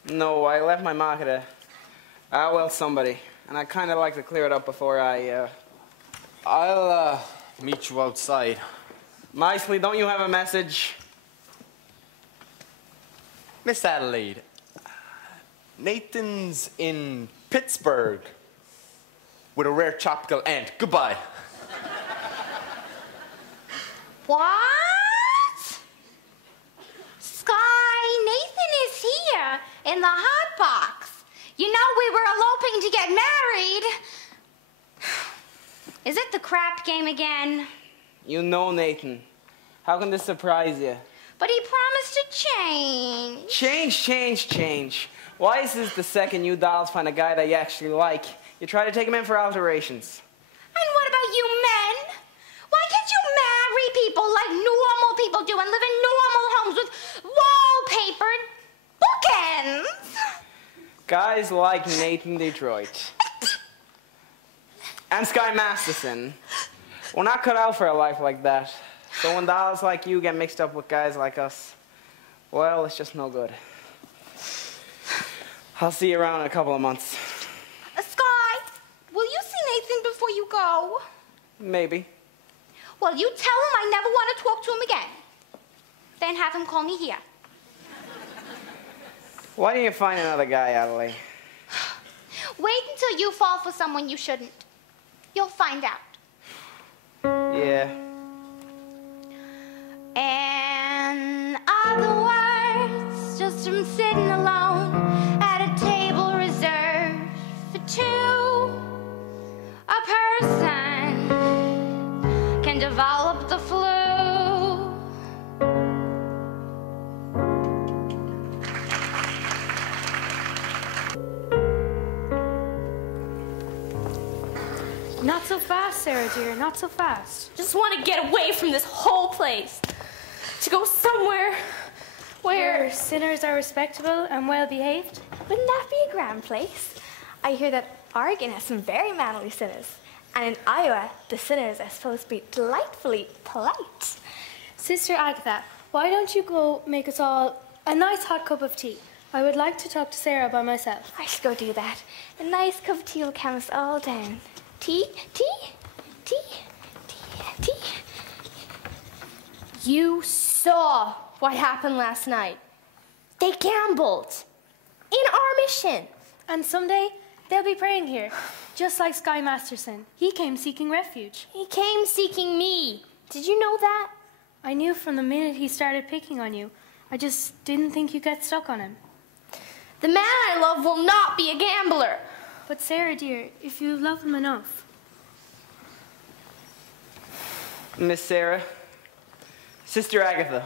No, I left my mark at somebody. And I'd kind of like to clear it up before I'll meet you outside. Nicely, don't you have a message? Miss Adelaide, Nathan's in Pittsburgh with a rare tropical aunt. Goodbye. What? Sky, Nathan is here in the hot box. You know we were eloping to get married. Is it the crap game again? You know Nathan. How can this surprise you? But he promised to change. Change. Why is this the second you dolls find a guy that you actually like, you try to take him in for alterations? And what about you men? Why can't you marry people like normal people do and live in normal homes with wallpapered bookends? Guys like Nathan Detroit. And Sky Masterson. We're not cut out for a life like that. So when dolls like you get mixed up with guys like us, well, it's just no good. I'll see you around in a couple of months. Sky, will you see Nathan before you go? Maybe. Well, you tell him I never want to talk to him again. Then have him call me here. Why don't you find another guy, Adelaide? Wait until you fall for someone you shouldn't. You'll find out. Yeah. In other words, just from sitting alone at a table reserved for two, a person can develop the flu. Not so fast, Sarah dear, not so fast. Just want to get away from this whole place. To go somewhere where sinners are respectable and well behaved. Wouldn't that be a grand place? I hear that Oregon has some very manly sinners. And in Iowa, the sinners are supposed to be delightfully polite. Sister Agatha, why don't you go make us all a nice hot cup of tea? I would like to talk to Sarah by myself. I should go do that. A nice cup of tea will calm us all down. Tea. you saw what happened last night. They gambled in our mission. And someday they'll be praying here, just like Sky Masterson. He came seeking refuge. He came seeking me. Did you know that? I knew from the minute he started picking on you. I just didn't think you'd get stuck on him. The man I love will not be a gambler. But Sarah, dear, if you love him enough. Miss Sarah, Sister Agatha,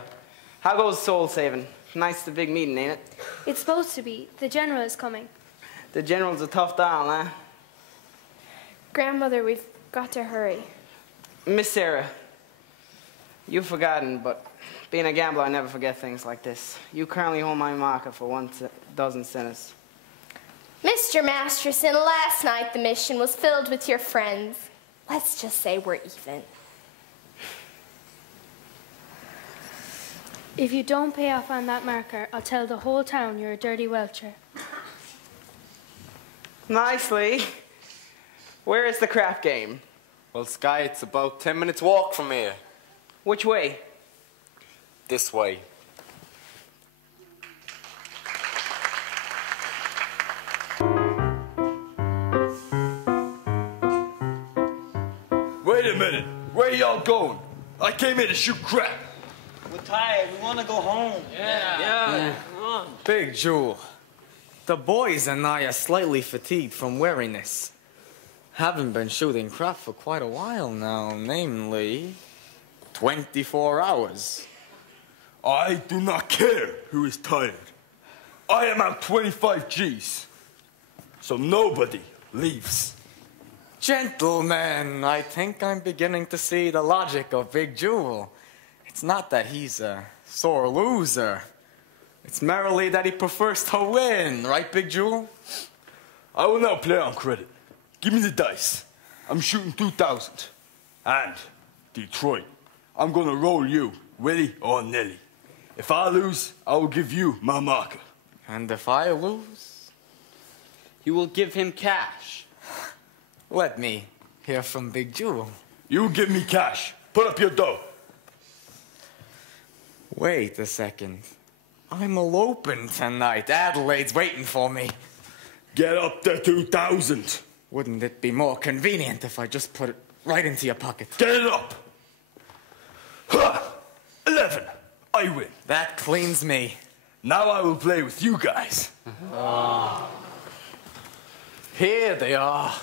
how goes soul saving? Nice the big meeting, ain't it? It's supposed to be. The general is coming. The general's a tough doll, huh? Grandmother, we've got to hurry. Miss Sarah, you've forgotten, but being a gambler, I never forget things like this. You currently hold my marker for 12 sinners. Mr. Masterson, last night the mission was filled with your friends. Let's just say we're even. If you don't pay off on that marker, I'll tell the whole town you're a dirty welcher. Nicely. Where is the crap game? Well, Sky, it's about 10 minutes walk from here. Which way? This way. Wait a minute. Where y'all going? I came here to shoot crap. We're tired. We want to go home. Yeah. on. Big Jewel, the boys and I are slightly fatigued from weariness. Haven't been shooting crap for quite a while now, namely 24 hours. I do not care who is tired. I am out 25 G's. So nobody leaves. Gentlemen, I think I'm beginning to see the logic of Big Jewel. It's not that he's a sore loser. It's merely that he prefers to win, right, Big Jewel? I will now play on credit. Give me the dice. I'm shooting 2,000. And, Detroit, I'm gonna roll you, Willie or Nelly. If I lose, I will give you my marker. And if I lose? You will give him cash. Let me hear from Big Jewel. You give me cash. Put up your dough. Wait a second. I'm eloping tonight. Adelaide's waiting for me. Get up to 2,000. Wouldn't it be more convenient if I just put it right into your pocket? Get it up. Ha! 11. I win. That cleans me. Now I will play with you guys. Here they are.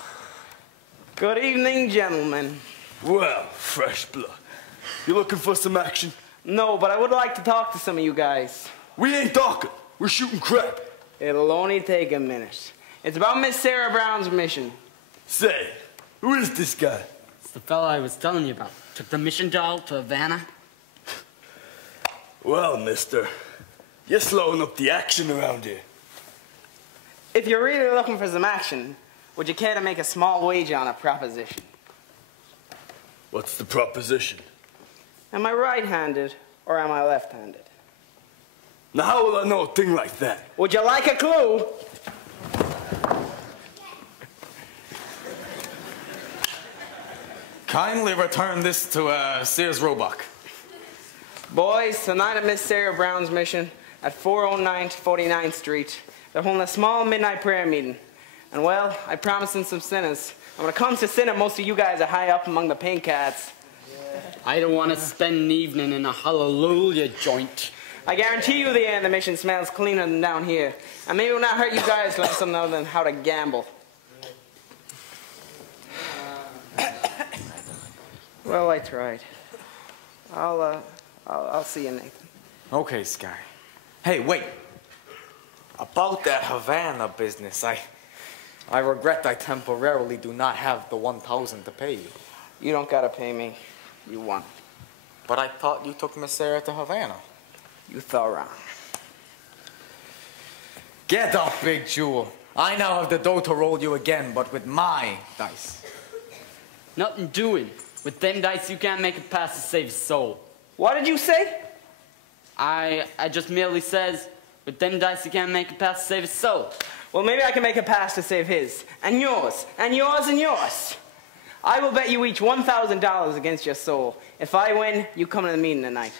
Good evening, gentlemen. Well, fresh blood. You looking for some action? No, but I would like to talk to some of you guys. We ain't talking. We're shooting crap. It'll only take a minute. It's about Miss Sarah Brown's mission. Say, who is this guy? It's the fellow I was telling you about. Took the mission doll to Havana. Well, mister, you're slowing up the action around here. If you're really looking for some action, would you care to make a small wager on a proposition? What's the proposition? Am I right-handed or am I left-handed? Now, how will I know a thing like that? Would you like a clue? Kindly return this to Sears Roebuck. Boys, tonight at Miss Sarah Brown's mission at 409 49th Street, they're holding a small midnight prayer meeting. And well, I promised them some sinners. And when it comes to sinning, most of you guys are high up among the pink cats. I don't want to spend an evening in a hallelujah joint. I guarantee you the air in the mission smells cleaner than down here. And maybe it will not hurt you guys to learn something other than how to gamble. Well, I tried. I'll see you, Nathan. Okay, Sky. Hey, wait. About that Havana business, I regret I temporarily do not have the 1,000 to pay you. You don't gotta pay me. You won. But I thought you took Miss Sarah to Havana. You thought wrong. Get up, Big Jewel. I now have the dough to roll you again, but with my dice. Nothing doing. With them dice, you can't make it past to save a soul. What did you say? I just merely says, with them dice, you can't make it past to save a soul. Well, maybe I can make a pass to save his. And yours. And yours and yours. I will bet you each $1,000 against your soul. If I win, you come to the meeting tonight.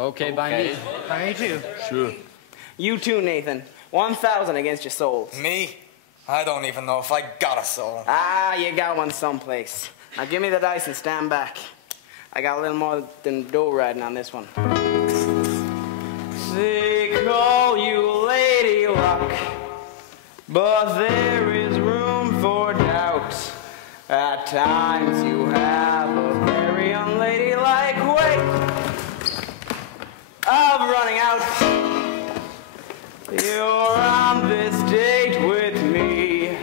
Okay, by me. By me too. Sure. You too, Nathan. 1,000 against your souls. Me? I don't even know if I got a soul. Ah, you got one someplace. Now give me the dice and stand back. I got a little more than dough riding on this one. They call you Lady Luck, but there is room for doubt. At times you have a very unladylike way of running out. You're on this date with me.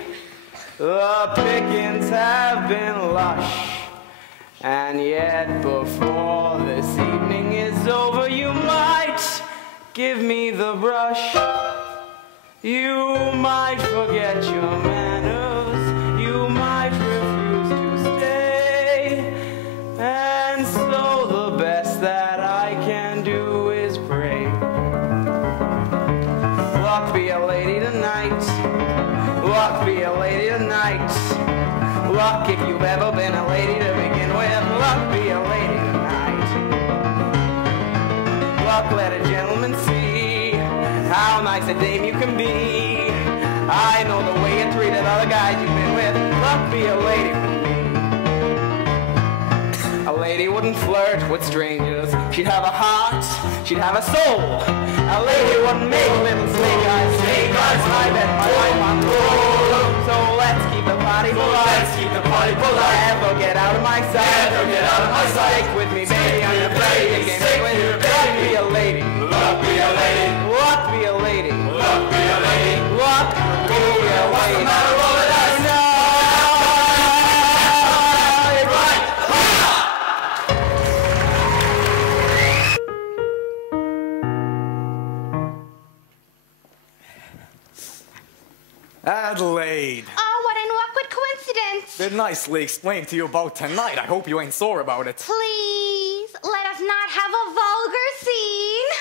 The pickings have been lush, and yet before this evening is over, you might give me the brush. You might forget your manners. You might refuse to stay. And so the best that I can do is pray. Luck be a lady tonight. Luck be a lady tonight. Luck if you've ever been a lady to begin with. Luck be a lady tonight. Luck let a gentleman see how nice a dame you can be. I know the way you treated other guys you've been with. Luck be a lady for me. A lady wouldn't flirt with strangers. She'd have a heart she'd have a soul. A lady wouldn't make little snake eyes. I bet my wife on the roll. So let's keep the party polite. Let's keep the party polite. Never get out of my sight. Never get out of my sight. Stick with me, baby. I'm your baby. Stick with me, Love be a lady. Love be a lady. What be a lady? Love be a lady. What be a lady? What's the matter, roll the dice? No! Right! Adelaide, Oh, what an awkward coincidence. been nicely explained to you about tonight. I hope you ain't sore about it. Please, let us not have a vulgar scene.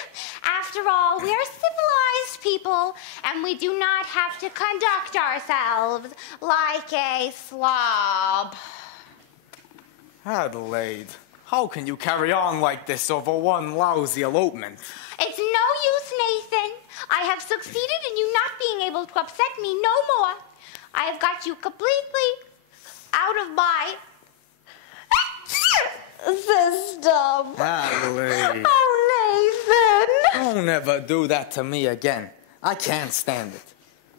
After all, we are civilized people, and we do not have to conduct ourselves like a slob. Adelaide, how can you carry on like this over one lousy elopement? It's no use, Nathan. I have succeeded in you not being able to upset me no more. I have got you completely out of my system. Adelaide. Oh, Nathan. Don't ever do that to me again. I can't stand it.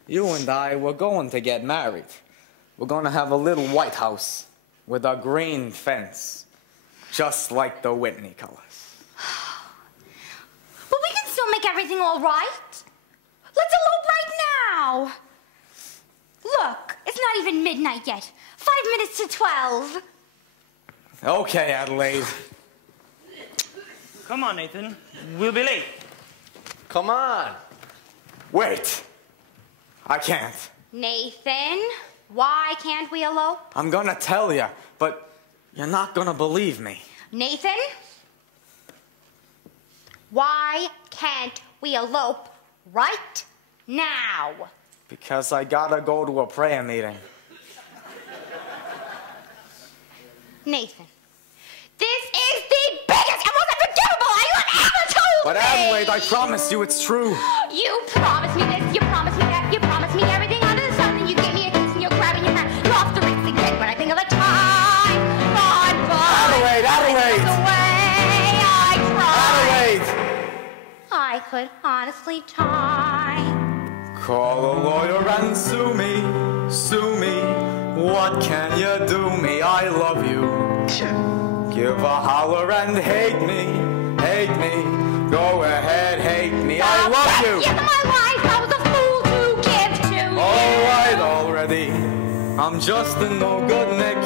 You and I, we're going to get married. We're going to have a little White House with a green fence, just like the Whitney colors. But we can still make everything all right. Let's elope right now. Look, it's not even midnight yet. 5 minutes to 12. Okay, Adelaide. Come on, Nathan. We'll be late. Come on. Wait. I can't. Nathan, why can't we elope? I'm gonna tell you, but you're not gonna believe me. Nathan, why can't we elope right now? Because I gotta go to a prayer meeting. Nathan, this is the biggest and most unforgivable lie you have ever told But me! Adelaide, I promise you it's true. You promised me this, you promised me that, you promised me everything under the sun, and you gave me a kiss and you're grabbing your hand. You're off the race again when I think of the time gone by. Adelaide, Adelaide! The way I tried. Adelaide! I could honestly die. Call a lawyer and sue me, sue me. What can you do me? I love you. Give a holler and hate me, hate me. Go ahead, hate me. I love you. You're my life. I was a fool to give to you. All right, already. I'm just a no good Nick.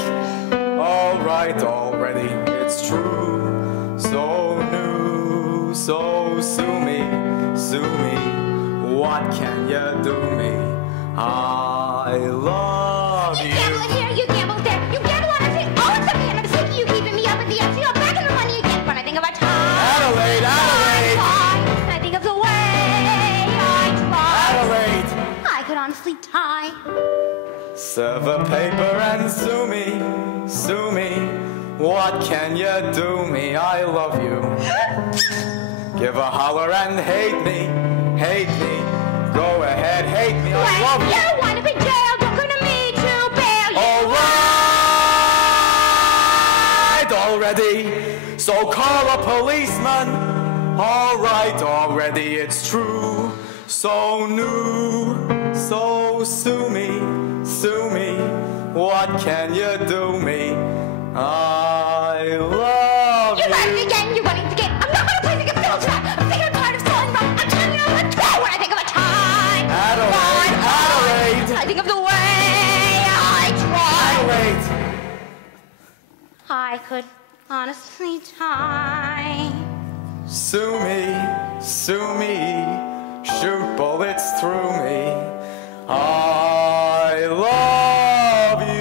All right, already. It's true. So new. So sue me, sue me. What can you do me? I love you. You gamble here, you gamble there. You gamble on everything. Oh, it's a man. I'm sick of you keeping me up at the end. You're back in the money again when I think of our time. Adelaide, Adelaide. And I think of the way I tried. Adelaide. I could honestly die. Serve a paper and sue me, sue me. What can you do me? I love you. Give a holler and hate me, hate me. Go ahead, hate me. I love you. You want to be jailed? You're gonna me to bail. All right, already. So call a policeman. All right, already. It's true. So new. So sue me, sue me. What can you do me? I love you. You're running again. You're running again. I'm not gonna play the fiddle trap. I'm sick and tired of stalling wrong. I'm telling you what to do when I think of a time. Adelaide, Adelaide. I think of the way I tried. Adelaide. I could honestly die. Sue me, shoot bullets through me. I love you.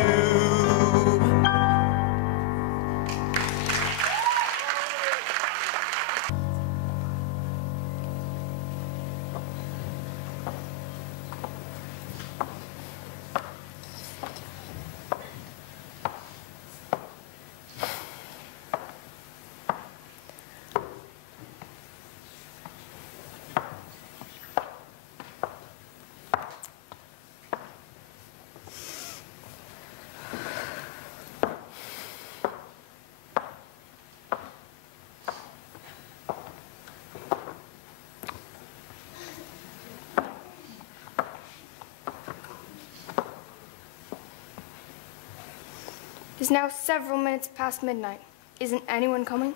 It is now several minutes past midnight. Isn't anyone coming?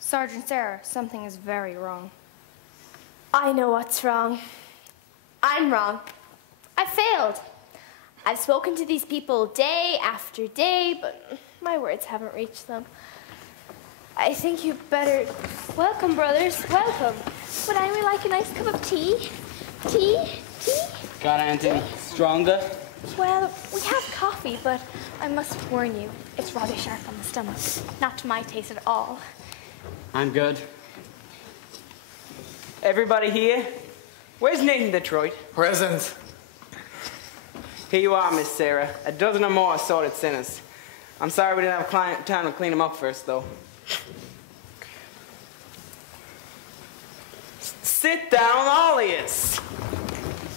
Sergeant Sarah, something is very wrong. I know what's wrong. I'm wrong. I failed. I've spoken to these people day after day, but my words haven't reached them. I think you better... Welcome, brothers. Welcome. Would anyone like a nice cup of tea? Tea? Got anything stronger? Well, we have coffee, but I must warn you, it's rather sharp on the stomach. Not to my taste at all. I'm good. Everybody here? Where's Nathan Detroit? Present. Here you are, Miss Sarah. A dozen or more assorted sinners. I'm sorry we didn't have time to clean them up first, though. Sit down, all of yous.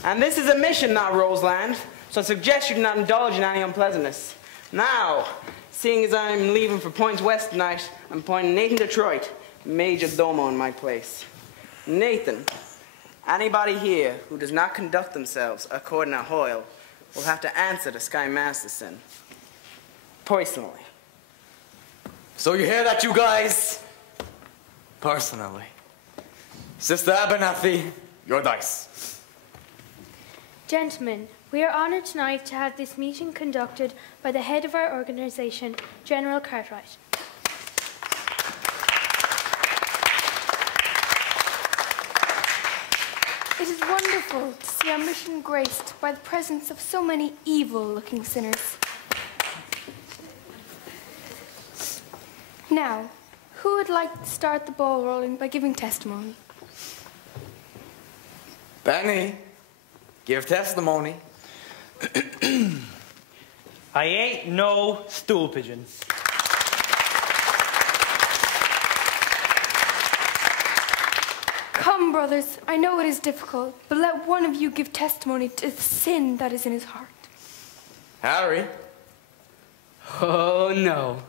And this is a mission, not Roseland, so I suggest you do not indulge in any unpleasantness. Now, seeing as I'm leaving for Points West tonight, I'm appointing Nathan Detroit, Major Domo in my place. Nathan, anybody here who does not conduct themselves according to Hoyle will have to answer to Sky Masterson. Personally. So you hear that, you guys? Personally. Sister Abernathy, your dice. Gentlemen, we are honoured tonight to have this meeting conducted by the head of our organisation, General Cartwright. It is wonderful to see our mission graced by the presence of so many evil-looking sinners. Now, who would like to start the ball rolling by giving testimony? Benny, give testimony. I ain't no stool pigeons. Come, brothers, I know it is difficult, but let one of you give testimony to the sin that is in his heart. Harry. Oh, no.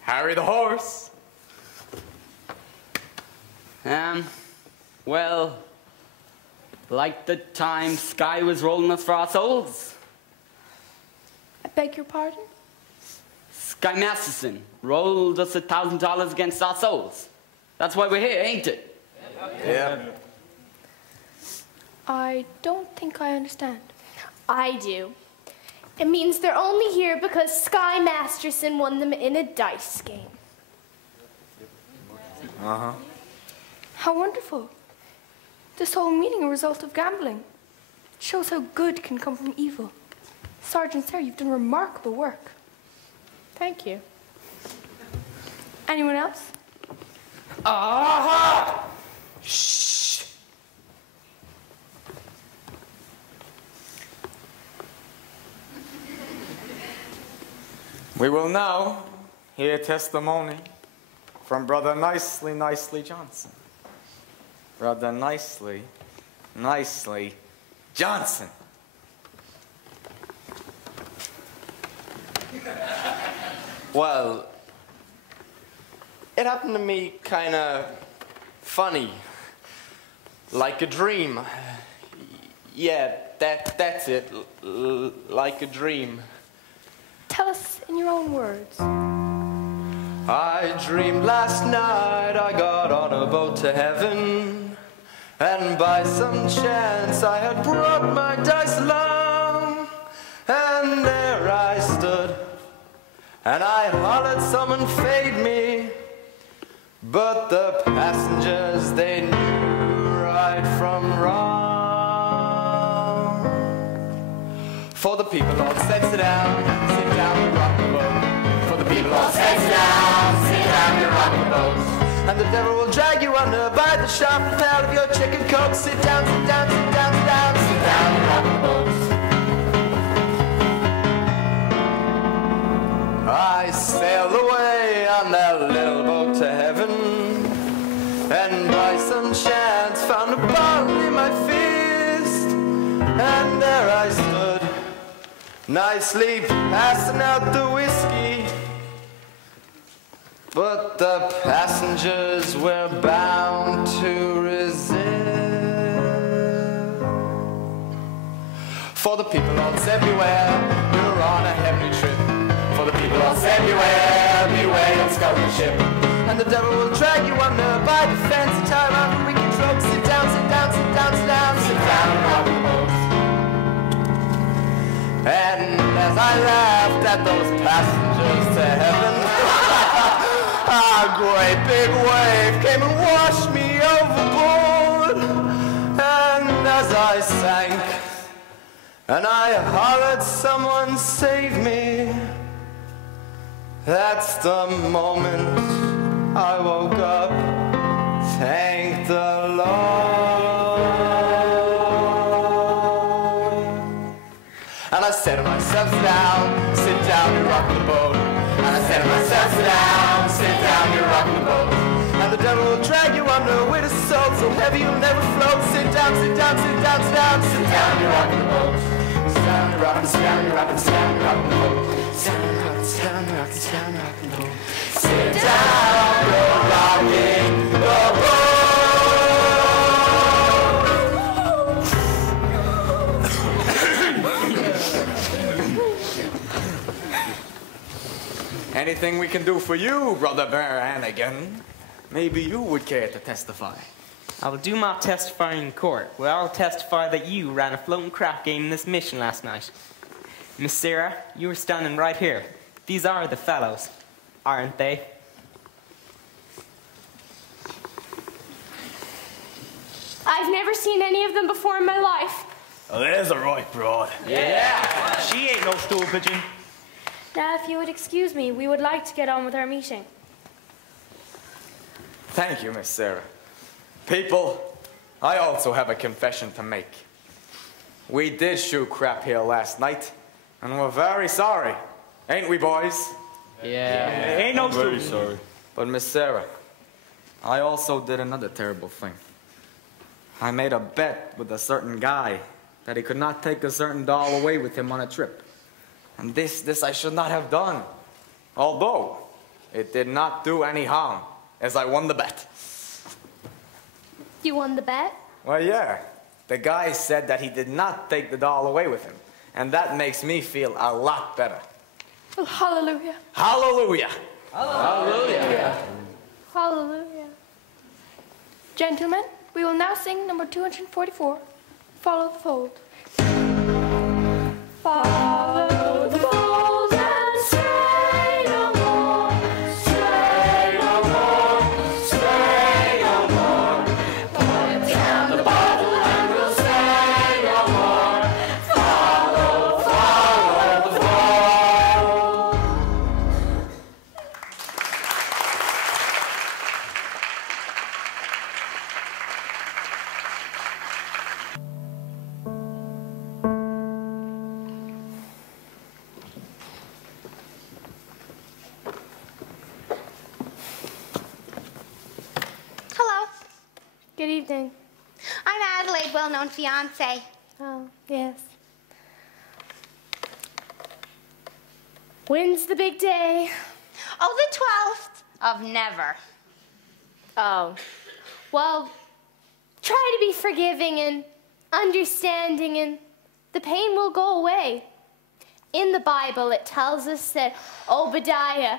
Harry the horse. Well, like the time Sky was rolling us for our souls. I beg your pardon? Sky Masterson rolled us $1,000 against our souls. That's why we're here, ain't it? Yeah. I don't think I understand. I do. It means they're only here because Sky Masterson won them in a dice game. Uh-huh. How wonderful. This whole meeting a result of gambling. It shows how good can come from evil. Sergeant Sarah, you've done remarkable work. Thank you. Anyone else? Aha! Shh. We will now hear testimony from Brother Nicely Johnson. Brother Nicely Johnson. Well, it happened to me kind of funny, like a dream. Yeah, that's it, like a dream. Tell us in your own words. I dreamed last night I got on a boat to heaven, and by some chance I had brought my dice along, and there I stood, and I hollered someone fade me, but the passengers, they knew right from wrong. For the people all said sit down and rock the boat. For the people all said sit down and rock the boat. And the devil will drag you under by the sharp tail of your chicken coat. Sit down, sit down, sit down, sit down, sit down and rock the boat. I sailed away on that little boat to heaven, and by some chance found a bottle in my fist, and there I stood, nicely passing out the whiskey, but the passengers were bound to resist. For the people all everywhere, we were on a heavenly trip. For the people beware, beware, don't scour the ship. And the devil will drag you under by the fence and tie around the wicked rope. Sit down, sit down, sit down, sit down, sit down and rock the boat. And as I laughed at those passengers to heaven, a great big wave came and washed me overboard. And as I sank, and I hollered, someone save me, that's the moment I woke up, thank the Lord. And I said to myself, sit down, you rock the boat. And I said to myself, sit down, you rock the boat. And the devil will drag you under with his soul, so heavy you'll never float. Sit down, sit down, sit down, sit down, sit down, you rock the boat. Sit down, you rock, sit down, you rock, sit down, you rock the boat. Sit down, you rock, sit down, you rock, sit down, you rock the boat. Sit down, you're rocking the boat. Anything we can do for you, Brother Hannigan? Maybe you would care to testify. I will do my testifying in court, where I'll testify that you ran a floating crap game in this mission last night. Miss Sarah, you were standing right here. These are the fellows, aren't they? I've never seen any of them before in my life. Oh, there's a right broad. Yeah. She ain't no stool pigeon. Now, if you would excuse me, we would like to get on with our meeting. Thank you, Miss Sarah. People, I also have a confession to make. We did shoot crap here last night, and we're very sorry. Ain't we, boys? Yeah. Ain't no very sorry. But Miss Sarah, I also did another terrible thing. I made a bet with a certain guy that he could not take a certain doll away with him on a trip. And this I should not have done. Although, it did not do any harm, as I won the bet. You won the bet? Well, yeah. The guy said that he did not take the doll away with him. And that makes me feel a lot better. Well, hallelujah. Hallelujah. Hallelujah. Hallelujah. Gentlemen, we will now sing number 244, Follow the Fold. Follow the fold and stray no more, stray no more, stray no more. Put down the bottle and we'll stray no more. Follow, follow the fold. Hello. Good evening. I'm Adelaide, well-known fiance. Oh, yes. When's the big day? Oh, the 12th of never. Oh. Well, try to be forgiving and understanding, and the pain will go away. In the Bible, it tells us that Obadiah.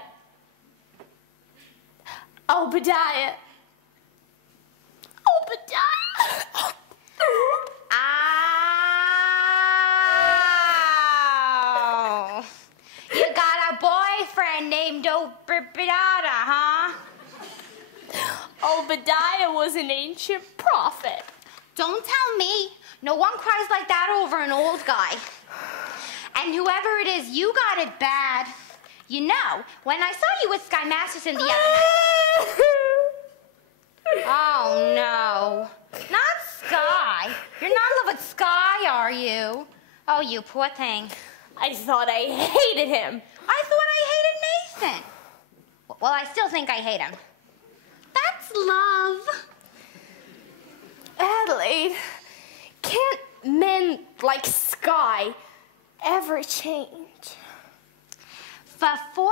Oh, you got a boyfriend named Obadiah, huh? Obadiah was an ancient prophet. Don't tell me. No one cries like that over an old guy. And whoever it is, you got it bad. You know, when I saw you with Sky Masterson the other night... Oh, no. Not Sky. You're not in love with Sky, are you? Oh, you poor thing. I thought I hated him. I thought I hated Nathan. Well, I still think I hate him. That's love. Adelaide, can't men like Sky ever change? For 14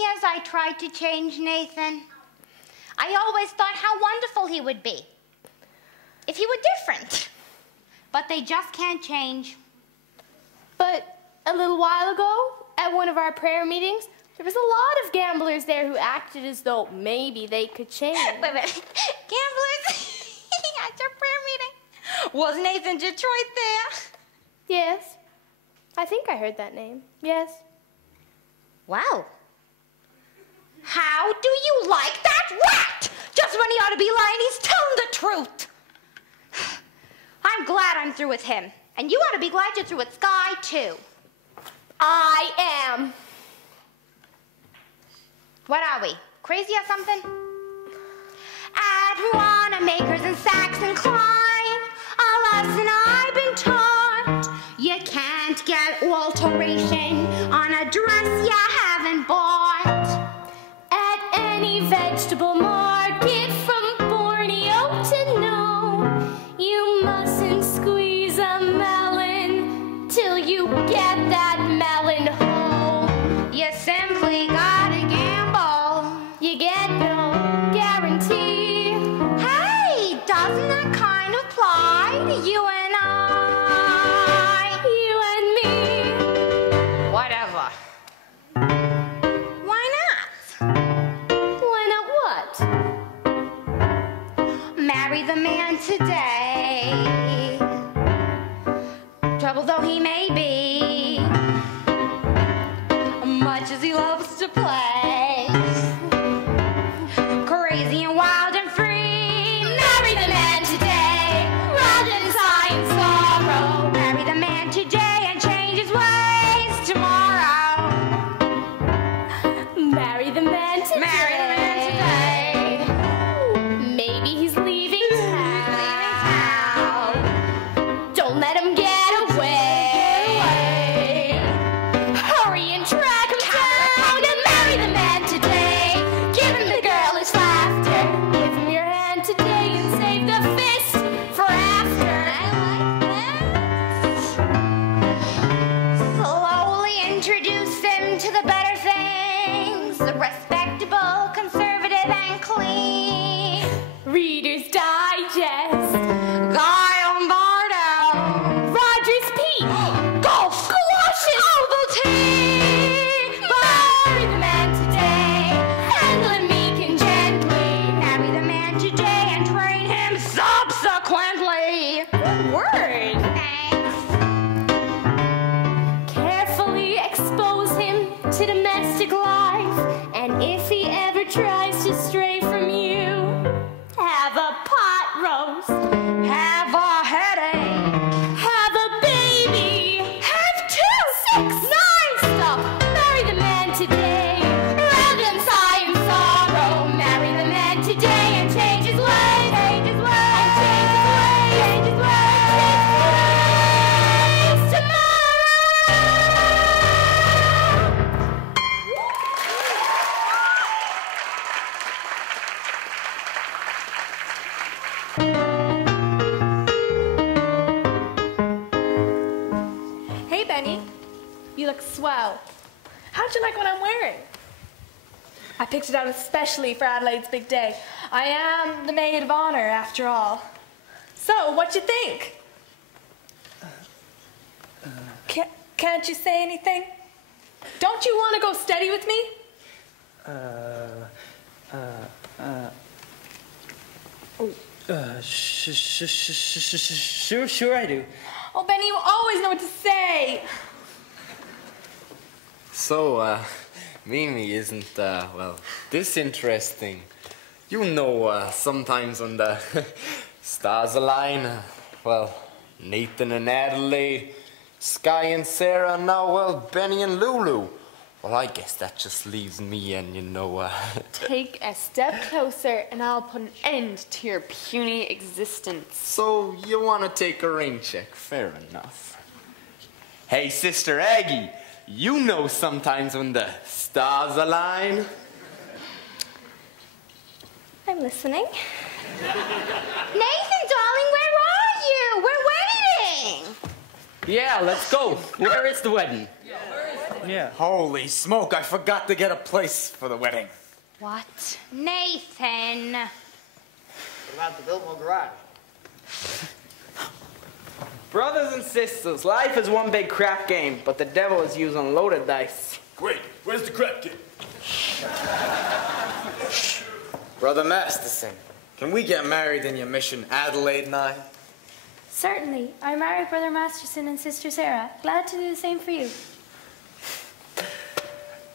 years, I tried to change Nathan. I always thought how wonderful he would be if he were different. But they just can't change. But a little while ago, at one of our prayer meetings, There was a lot of gamblers there who acted as though maybe they could change. Wait. Gamblers at your prayer meeting? Was Nathan Detroit there? Yes. I think I heard that name. Yes. Well, how do you like that rat? Just when he ought to be lying, he's telling the truth. I'm glad I'm through with him. And you ought to be glad you're through with Sky, too. I am. What are we? Crazy or something? At Wanamaker's and Saxon Klein, a lesson I've been taught. You can't get alteration on a dress you haven't bought. At any vegetable market from Borneo to Nome, you mustn't squeeze a melon till you get that melon home. You simply gotta gamble. You get no guarantee. Hey, doesn't that kind of apply to you and I? You and me. Whatever. Why not? Why not what? Marry the man today. Trouble though he may be, much as he loves to play, crazy and wild and free. Marry the man today, rather than sigh and sorrow. Marry the man today and change his ways tomorrow. Marry the man today. Marry the man today. Maybe he's leaving town. Don't let him get away. Hurry and track him down and marry the man today. Give him the girlish laughter. Give him your hand today and save the fist for after. Slowly introduce him to the better things. Respectable, conservative, and clean. Reader's Digest. Guy Lombardo. Rogers Peak. Golf. Galoshes. Ovaltine. Marry the man today. Handle him meek and gently. Marry the man today and train him subsequently. Good word. Thanks. Carefully expose him to domestic life, and if he ever tries to stray from you, have a pot roast, Have a headache. have a baby, have 2, 6, 9 stuff. Marry the man today, rather than sigh and sorrow. Marry the man today and change his ways, change his ways, change his ways, change his ways, tomorrow. Hey, Benny. You look swell. How'd you like what I'm wearing? I picked it out especially for Adelaide's big day. I am the maid of honor, after all. So, what you think? Can't you say anything? Don't you want to go steady with me? Sure I do. Oh, Benny, you always know what to say. So, Mimi isn't, well, disinteresting. You know, sometimes when the stars align, well, Nathan and Adelaide, Sky and Sarah, now, well, Benny and Lulu. Well, I guess that just leaves me and, you know, Take a step closer and I'll put an end to your puny existence. So, you want to take a rain check? Fair enough. Hey, Sister Aggie, you know sometimes when the stars align. I'm listening. Nathan, darling, where are you? We're waiting. Yeah, let's go. Where is the wedding? Yeah. Holy smoke, I forgot to get a place for the wedding. What? Nathan. What about the Biltmore garage? Brothers and sisters, life is one big crap game, but the devil is using loaded dice. Wait, where's the crap kid? Brother Masterson, can we get married in your mission, Adelaide and I? Certainly. I married Brother Masterson and Sister Sarah. Glad to do the same for you.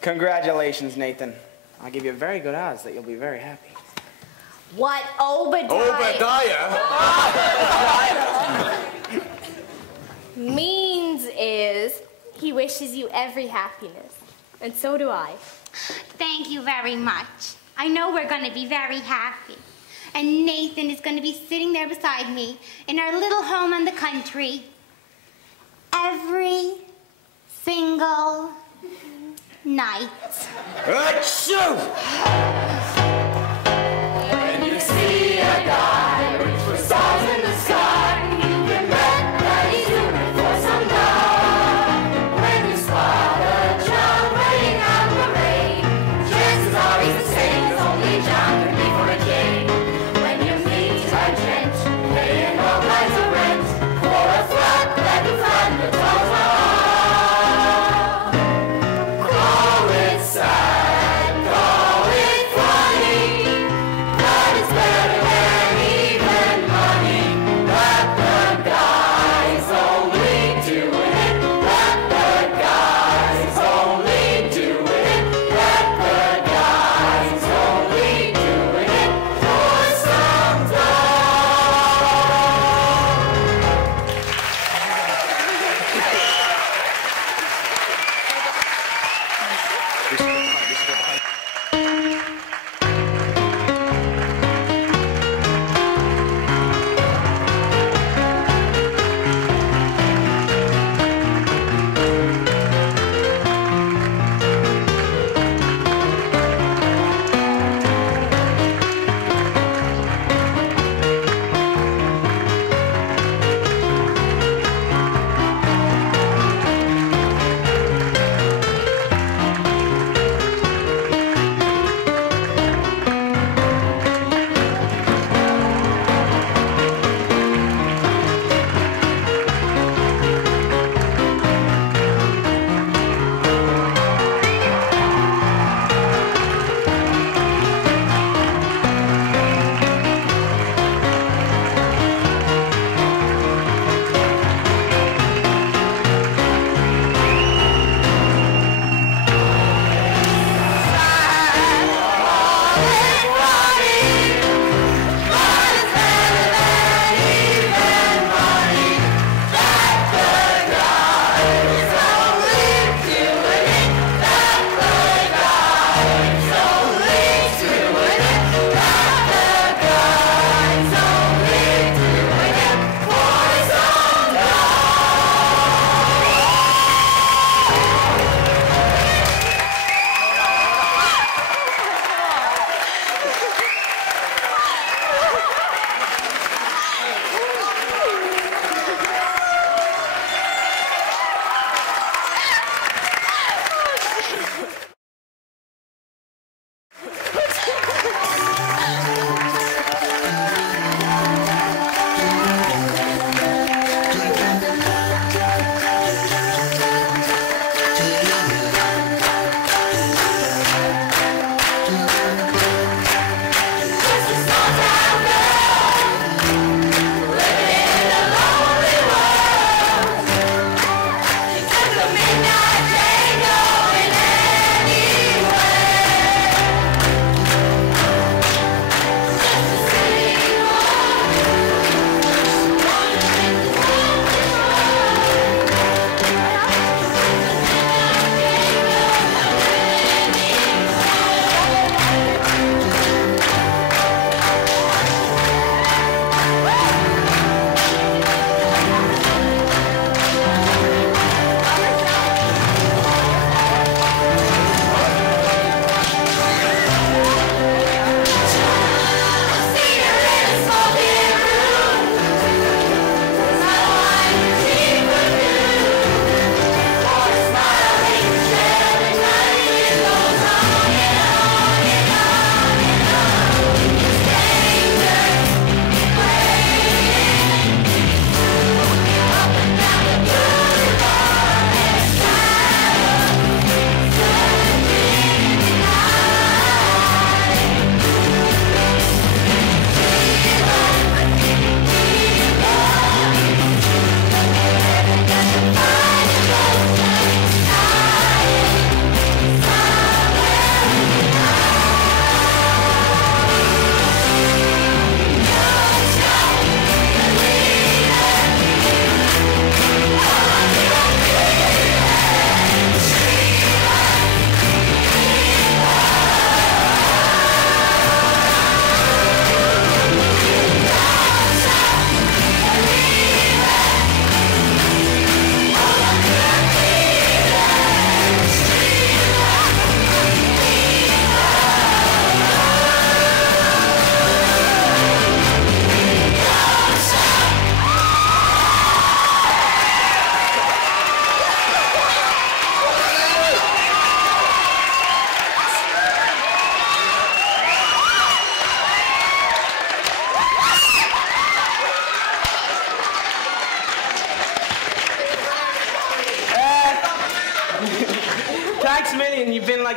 Congratulations, Nathan. I'll give you very good odds that you'll be very happy. What Obadiah? Means is he wishes you every happiness. And so do I. Thank you very much. I know we're going to be very happy. And Nathan is going to be sitting there beside me in our little home in the country every single night. Achoo! When you see a guy reach for stars in the sky, you can bet that he's doing it for some love. When you spot a child waiting on parade, chances are he's the same as only John could be for a Jane. When you meet a gent, paying all kinds of rent for a flat that you find the toes off. Call it sad, call it funny.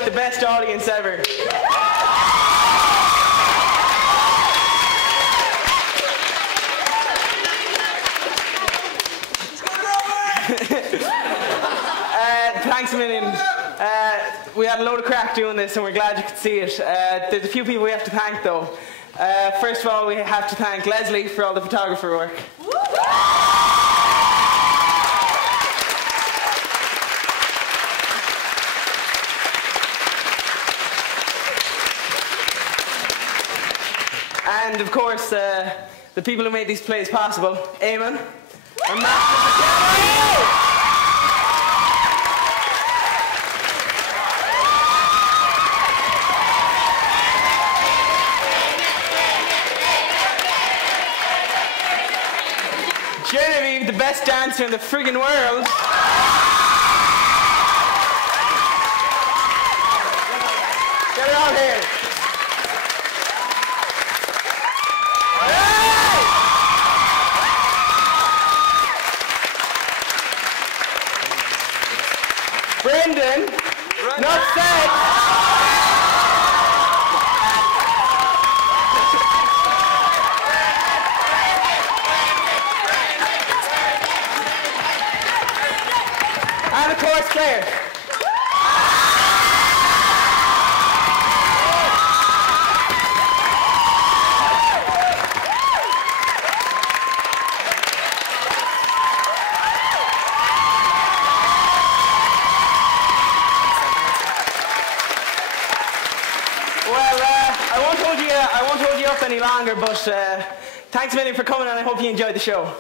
the best audience ever. Thanks a million. We had a load of crack doing this and we're glad you could see it. There's a few people we have to thank though. First of all, we have to thank Leslie for all the photographer work. And of course, the people who made these plays possible, Eamon and Matt. Genevieve, the best dancer in the friggin' world. Get her out here. Hey! Brendan, not said. And of course, Claire. Well, I won't hold you up any longer, but thanks a million for coming and I hope you enjoyed the show.